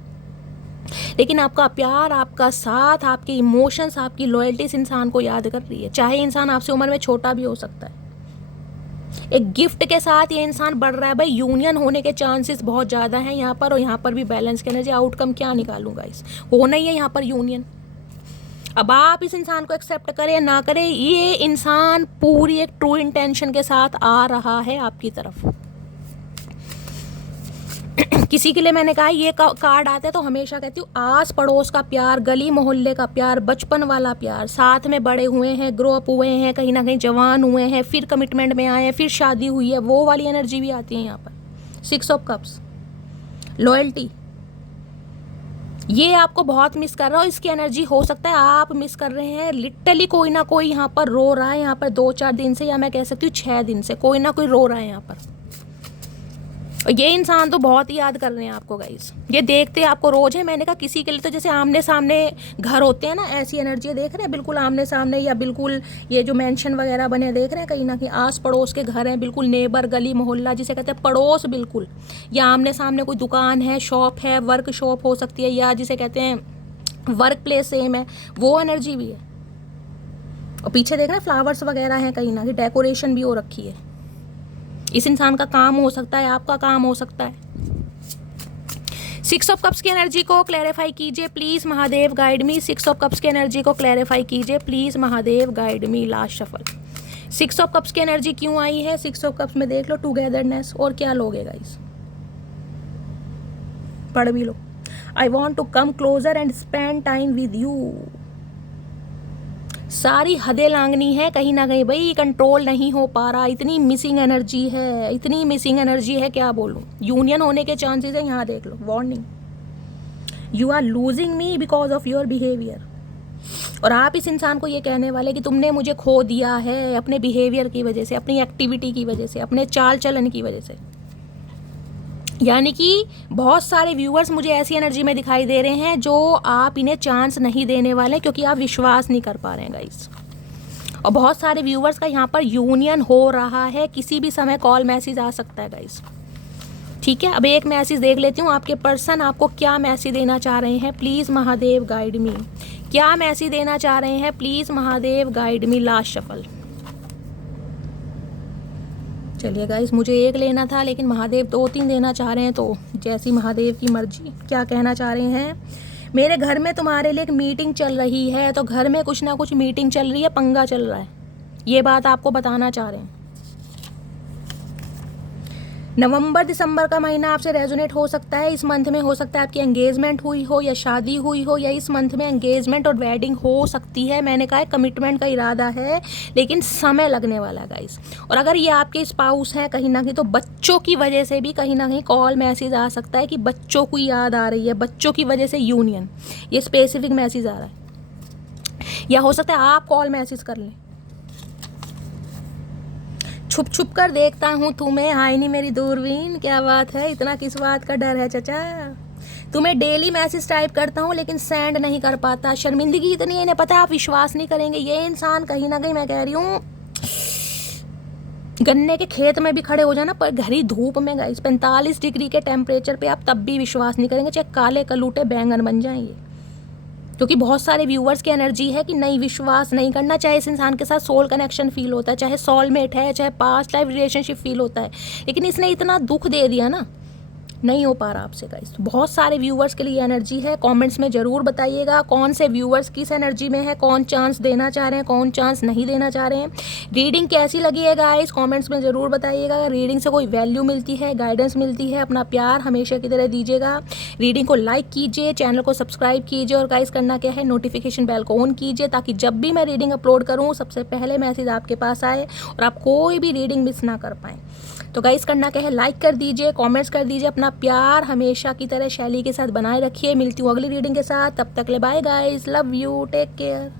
लेकिन आपका प्यार, आपका साथ, आपके इमोशंस, आपकी लॉयल्टी इस इंसान को याद कर रही है। चाहे इंसान आपसे उम्र में छोटा भी हो सकता है। एक गिफ्ट के साथ ये इंसान बढ़ रहा है भाई। यूनियन होने के चांसेस बहुत ज़्यादा हैं यहाँ पर, और यहाँ पर भी बैलेंस के एनर्जी। आउटकम क्या निकालूंगा इस, होना ही है यहाँ पर यूनियन। अब आप इस इंसान को एक्सेप्ट करें या ना करें, ये इंसान पूरी एक ट्रू इंटेंशन के साथ आ रहा है आपकी तरफ। किसी के लिए मैंने कहा ये कार्ड आते हैं तो हमेशा कहती हूँ आस पड़ोस का प्यार, गली मोहल्ले का प्यार, बचपन वाला प्यार, साथ में बड़े हुए हैं, ग्रो अप हुए हैं, कहीं ना कहीं जवान हुए हैं, फिर कमिटमेंट में आए हैं, फिर शादी हुई है, वो वाली एनर्जी भी आती है यहाँ पर। 6 ऑफ कप्स, लॉयल्टी, ये आपको बहुत मिस कर रहा हो। इसकी एनर्जी हो सकता है आप मिस कर रहे हैं। लिटरली कोई ना कोई यहाँ पर रो रहा है, यहाँ पर 2-4 दिन से, या मैं कह सकती हूँ 6 दिन से कोई ना कोई रो रहा है यहाँ पर। और ये इंसान तो बहुत ही याद कर रहे हैं आपको गाइस। ये देखते आपको रोज है। मैंने कहा किसी के लिए तो जैसे आमने सामने घर होते हैं ना, ऐसी एनर्जी देख रहे हैं, बिल्कुल आमने सामने, या बिल्कुल ये जो मेंशन वगैरह बने देख रहे हैं, कहीं ना कहीं आस पड़ोस के घर हैं, बिल्कुल नेबर, गली मोहल्ला जिसे कहते हैं पड़ोस, बिल्कुल। या आमने सामने कोई दुकान है, शॉप है, वर्क शॉप हो सकती है, या जिसे कहते हैं वर्क प्लेस सेम है, वो एनर्जी भी है। और पीछे देख रहे हैं फ्लावर्स वगैरह हैं, कहीं ना कहीं डेकोरेशन भी हो रखी है। इस इंसान का काम हो सकता है, आपका काम हो सकता है। 6 ऑफ कप्स की एनर्जी को क्लैरिफाई कीजिए please Mahadev, guide me. 6 of cups की एनर्जी को क्लैरिफाई कीजिए please Mahadev, guide me. Last shuffle. 6 of cups की एनर्जी क्यों आई है? 6 ऑफ कप्स में देख लो टुगेदरनेस, और क्या लोगे गाइस? पढ़ भी लो। I want to come closer and spend time with you. सारी हदें लांगनी है कहीं ना कहीं भाई, कंट्रोल नहीं हो पा रहा, इतनी मिसिंग एनर्जी है, इतनी मिसिंग एनर्जी है, क्या बोलूं। यूनियन होने के चांसेस है, यहाँ देख लो, warning. You are losing me because of your behaviour. और आप इस इंसान को ये कहने वाले कि तुमने मुझे खो दिया है अपने बिहेवियर की वजह से, अपनी एक्टिविटी की वजह से, अपने चाल चलन की वजह से। यानी कि बहुत सारे व्यूअर्स मुझे ऐसी एनर्जी में दिखाई दे रहे हैं जो आप इन्हें चांस नहीं देने वाले, क्योंकि आप विश्वास नहीं कर पा रहे हैं गाइस। और बहुत सारे व्यूअर्स का यहाँ पर यूनियन हो रहा है, किसी भी समय कॉल मैसेज आ सकता है गाइस। ठीक है, अब एक मैसेज देख लेती हूँ, आपके पर्सन आपको क्या मैसेज देना चाह रहे हैं। प्लीज़ महादेव गाइड मी, क्या मैसेज देना चाह रहे हैं, please Mahadev guide me. Last shuffle. चलिए गाइस, मुझे एक लेना था लेकिन महादेव 2-3 देना चाह रहे हैं, तो जैसी महादेव की मर्जी। क्या कहना चाह रहे हैं, मेरे घर में तुम्हारे लिए एक मीटिंग चल रही है। तो घर में कुछ ना कुछ मीटिंग चल रही है, पंगा चल रहा है, ये बात आपको बताना चाह रहे हैं। नवंबर दिसंबर का महीना आपसे रेजोनेट हो सकता है। इस मंथ में हो सकता है आपकी एंगेजमेंट हुई हो या शादी हुई हो, या इस मंथ में एंगेजमेंट और वेडिंग हो सकती है। मैंने कहा है कमिटमेंट का इरादा है, लेकिन समय लगने वाला है गाइस। और अगर ये आपके स्पाउस हैं कहीं ना कहीं, तो बच्चों की वजह से भी कहीं ना कहीं कॉल मैसेज आ सकता है कि बच्चों को याद आ रही है, बच्चों की वजह से यूनियन, ये स्पेसिफिक मैसेज आ रहा है। या हो सकता है आप कॉल मैसेज कर लें। छुप छुप कर देखता हूँ तुम्हें, हाय नहीं मेरी दूरबीन, क्या बात है, इतना किस बात का डर है चचा। तुम्हें डेली मैसेज टाइप करता हूँ लेकिन सेंड नहीं कर पाता, शर्मिंदगी इतनी है, इन्हें पता है आप विश्वास नहीं करेंगे। ये इंसान कहीं ना कहीं, मैं कह रही हूँ, गन्ने के खेत में भी खड़े हो जाना पर घरी धूप में गाइस 45 डिग्री के टेम्परेचर पे, आप तब भी विश्वास नहीं करेंगे, चाहे काले कलूटे बैंगन बन जाएंगे। क्योंकि बहुत सारे व्यूअर्स की एनर्जी है कि नहीं, विश्वास नहीं करना, चाहे इस इंसान के साथ सोल कनेक्शन फील होता है, चाहे सोलमेट है, चाहे पास्ट लाइफ रिलेशनशिप फील होता है, लेकिन इसने इतना दुख दे दिया ना, नहीं हो पा रहा आपसे गाइस। तो बहुत सारे व्यूअर्स के लिए एनर्जी है। कमेंट्स में ज़रूर बताइएगा कौन से व्यूअर्स किस एनर्जी में है, कौन चांस देना चाह रहे हैं, कौन चांस नहीं देना चाह रहे हैं। रीडिंग कैसी लगी है गाइस, कमेंट्स में ज़रूर बताइएगा। रीडिंग से कोई वैल्यू मिलती है, गाइडेंस मिलती है, अपना प्यार हमेशा की तरह दीजिएगा। रीडिंग को लाइक कीजिए, चैनल को सब्सक्राइब कीजिए, और गाइस करना क्या है, नोटिफिकेशन बेल को ऑन कीजिए, ताकि जब भी मैं रीडिंग अपलोड करूँ सबसे पहले मैसेज आपके पास आए और आप कोई भी रीडिंग मिस ना कर पाएँ। तो गाइस करना क्या है, लाइक कर दीजिए, कमेंट्स कर दीजिए, अपना प्यार हमेशा की तरह शैली के साथ बनाए रखिए। मिलती हूँ अगली रीडिंग के साथ, तब तक ले bye guys, love you, take care.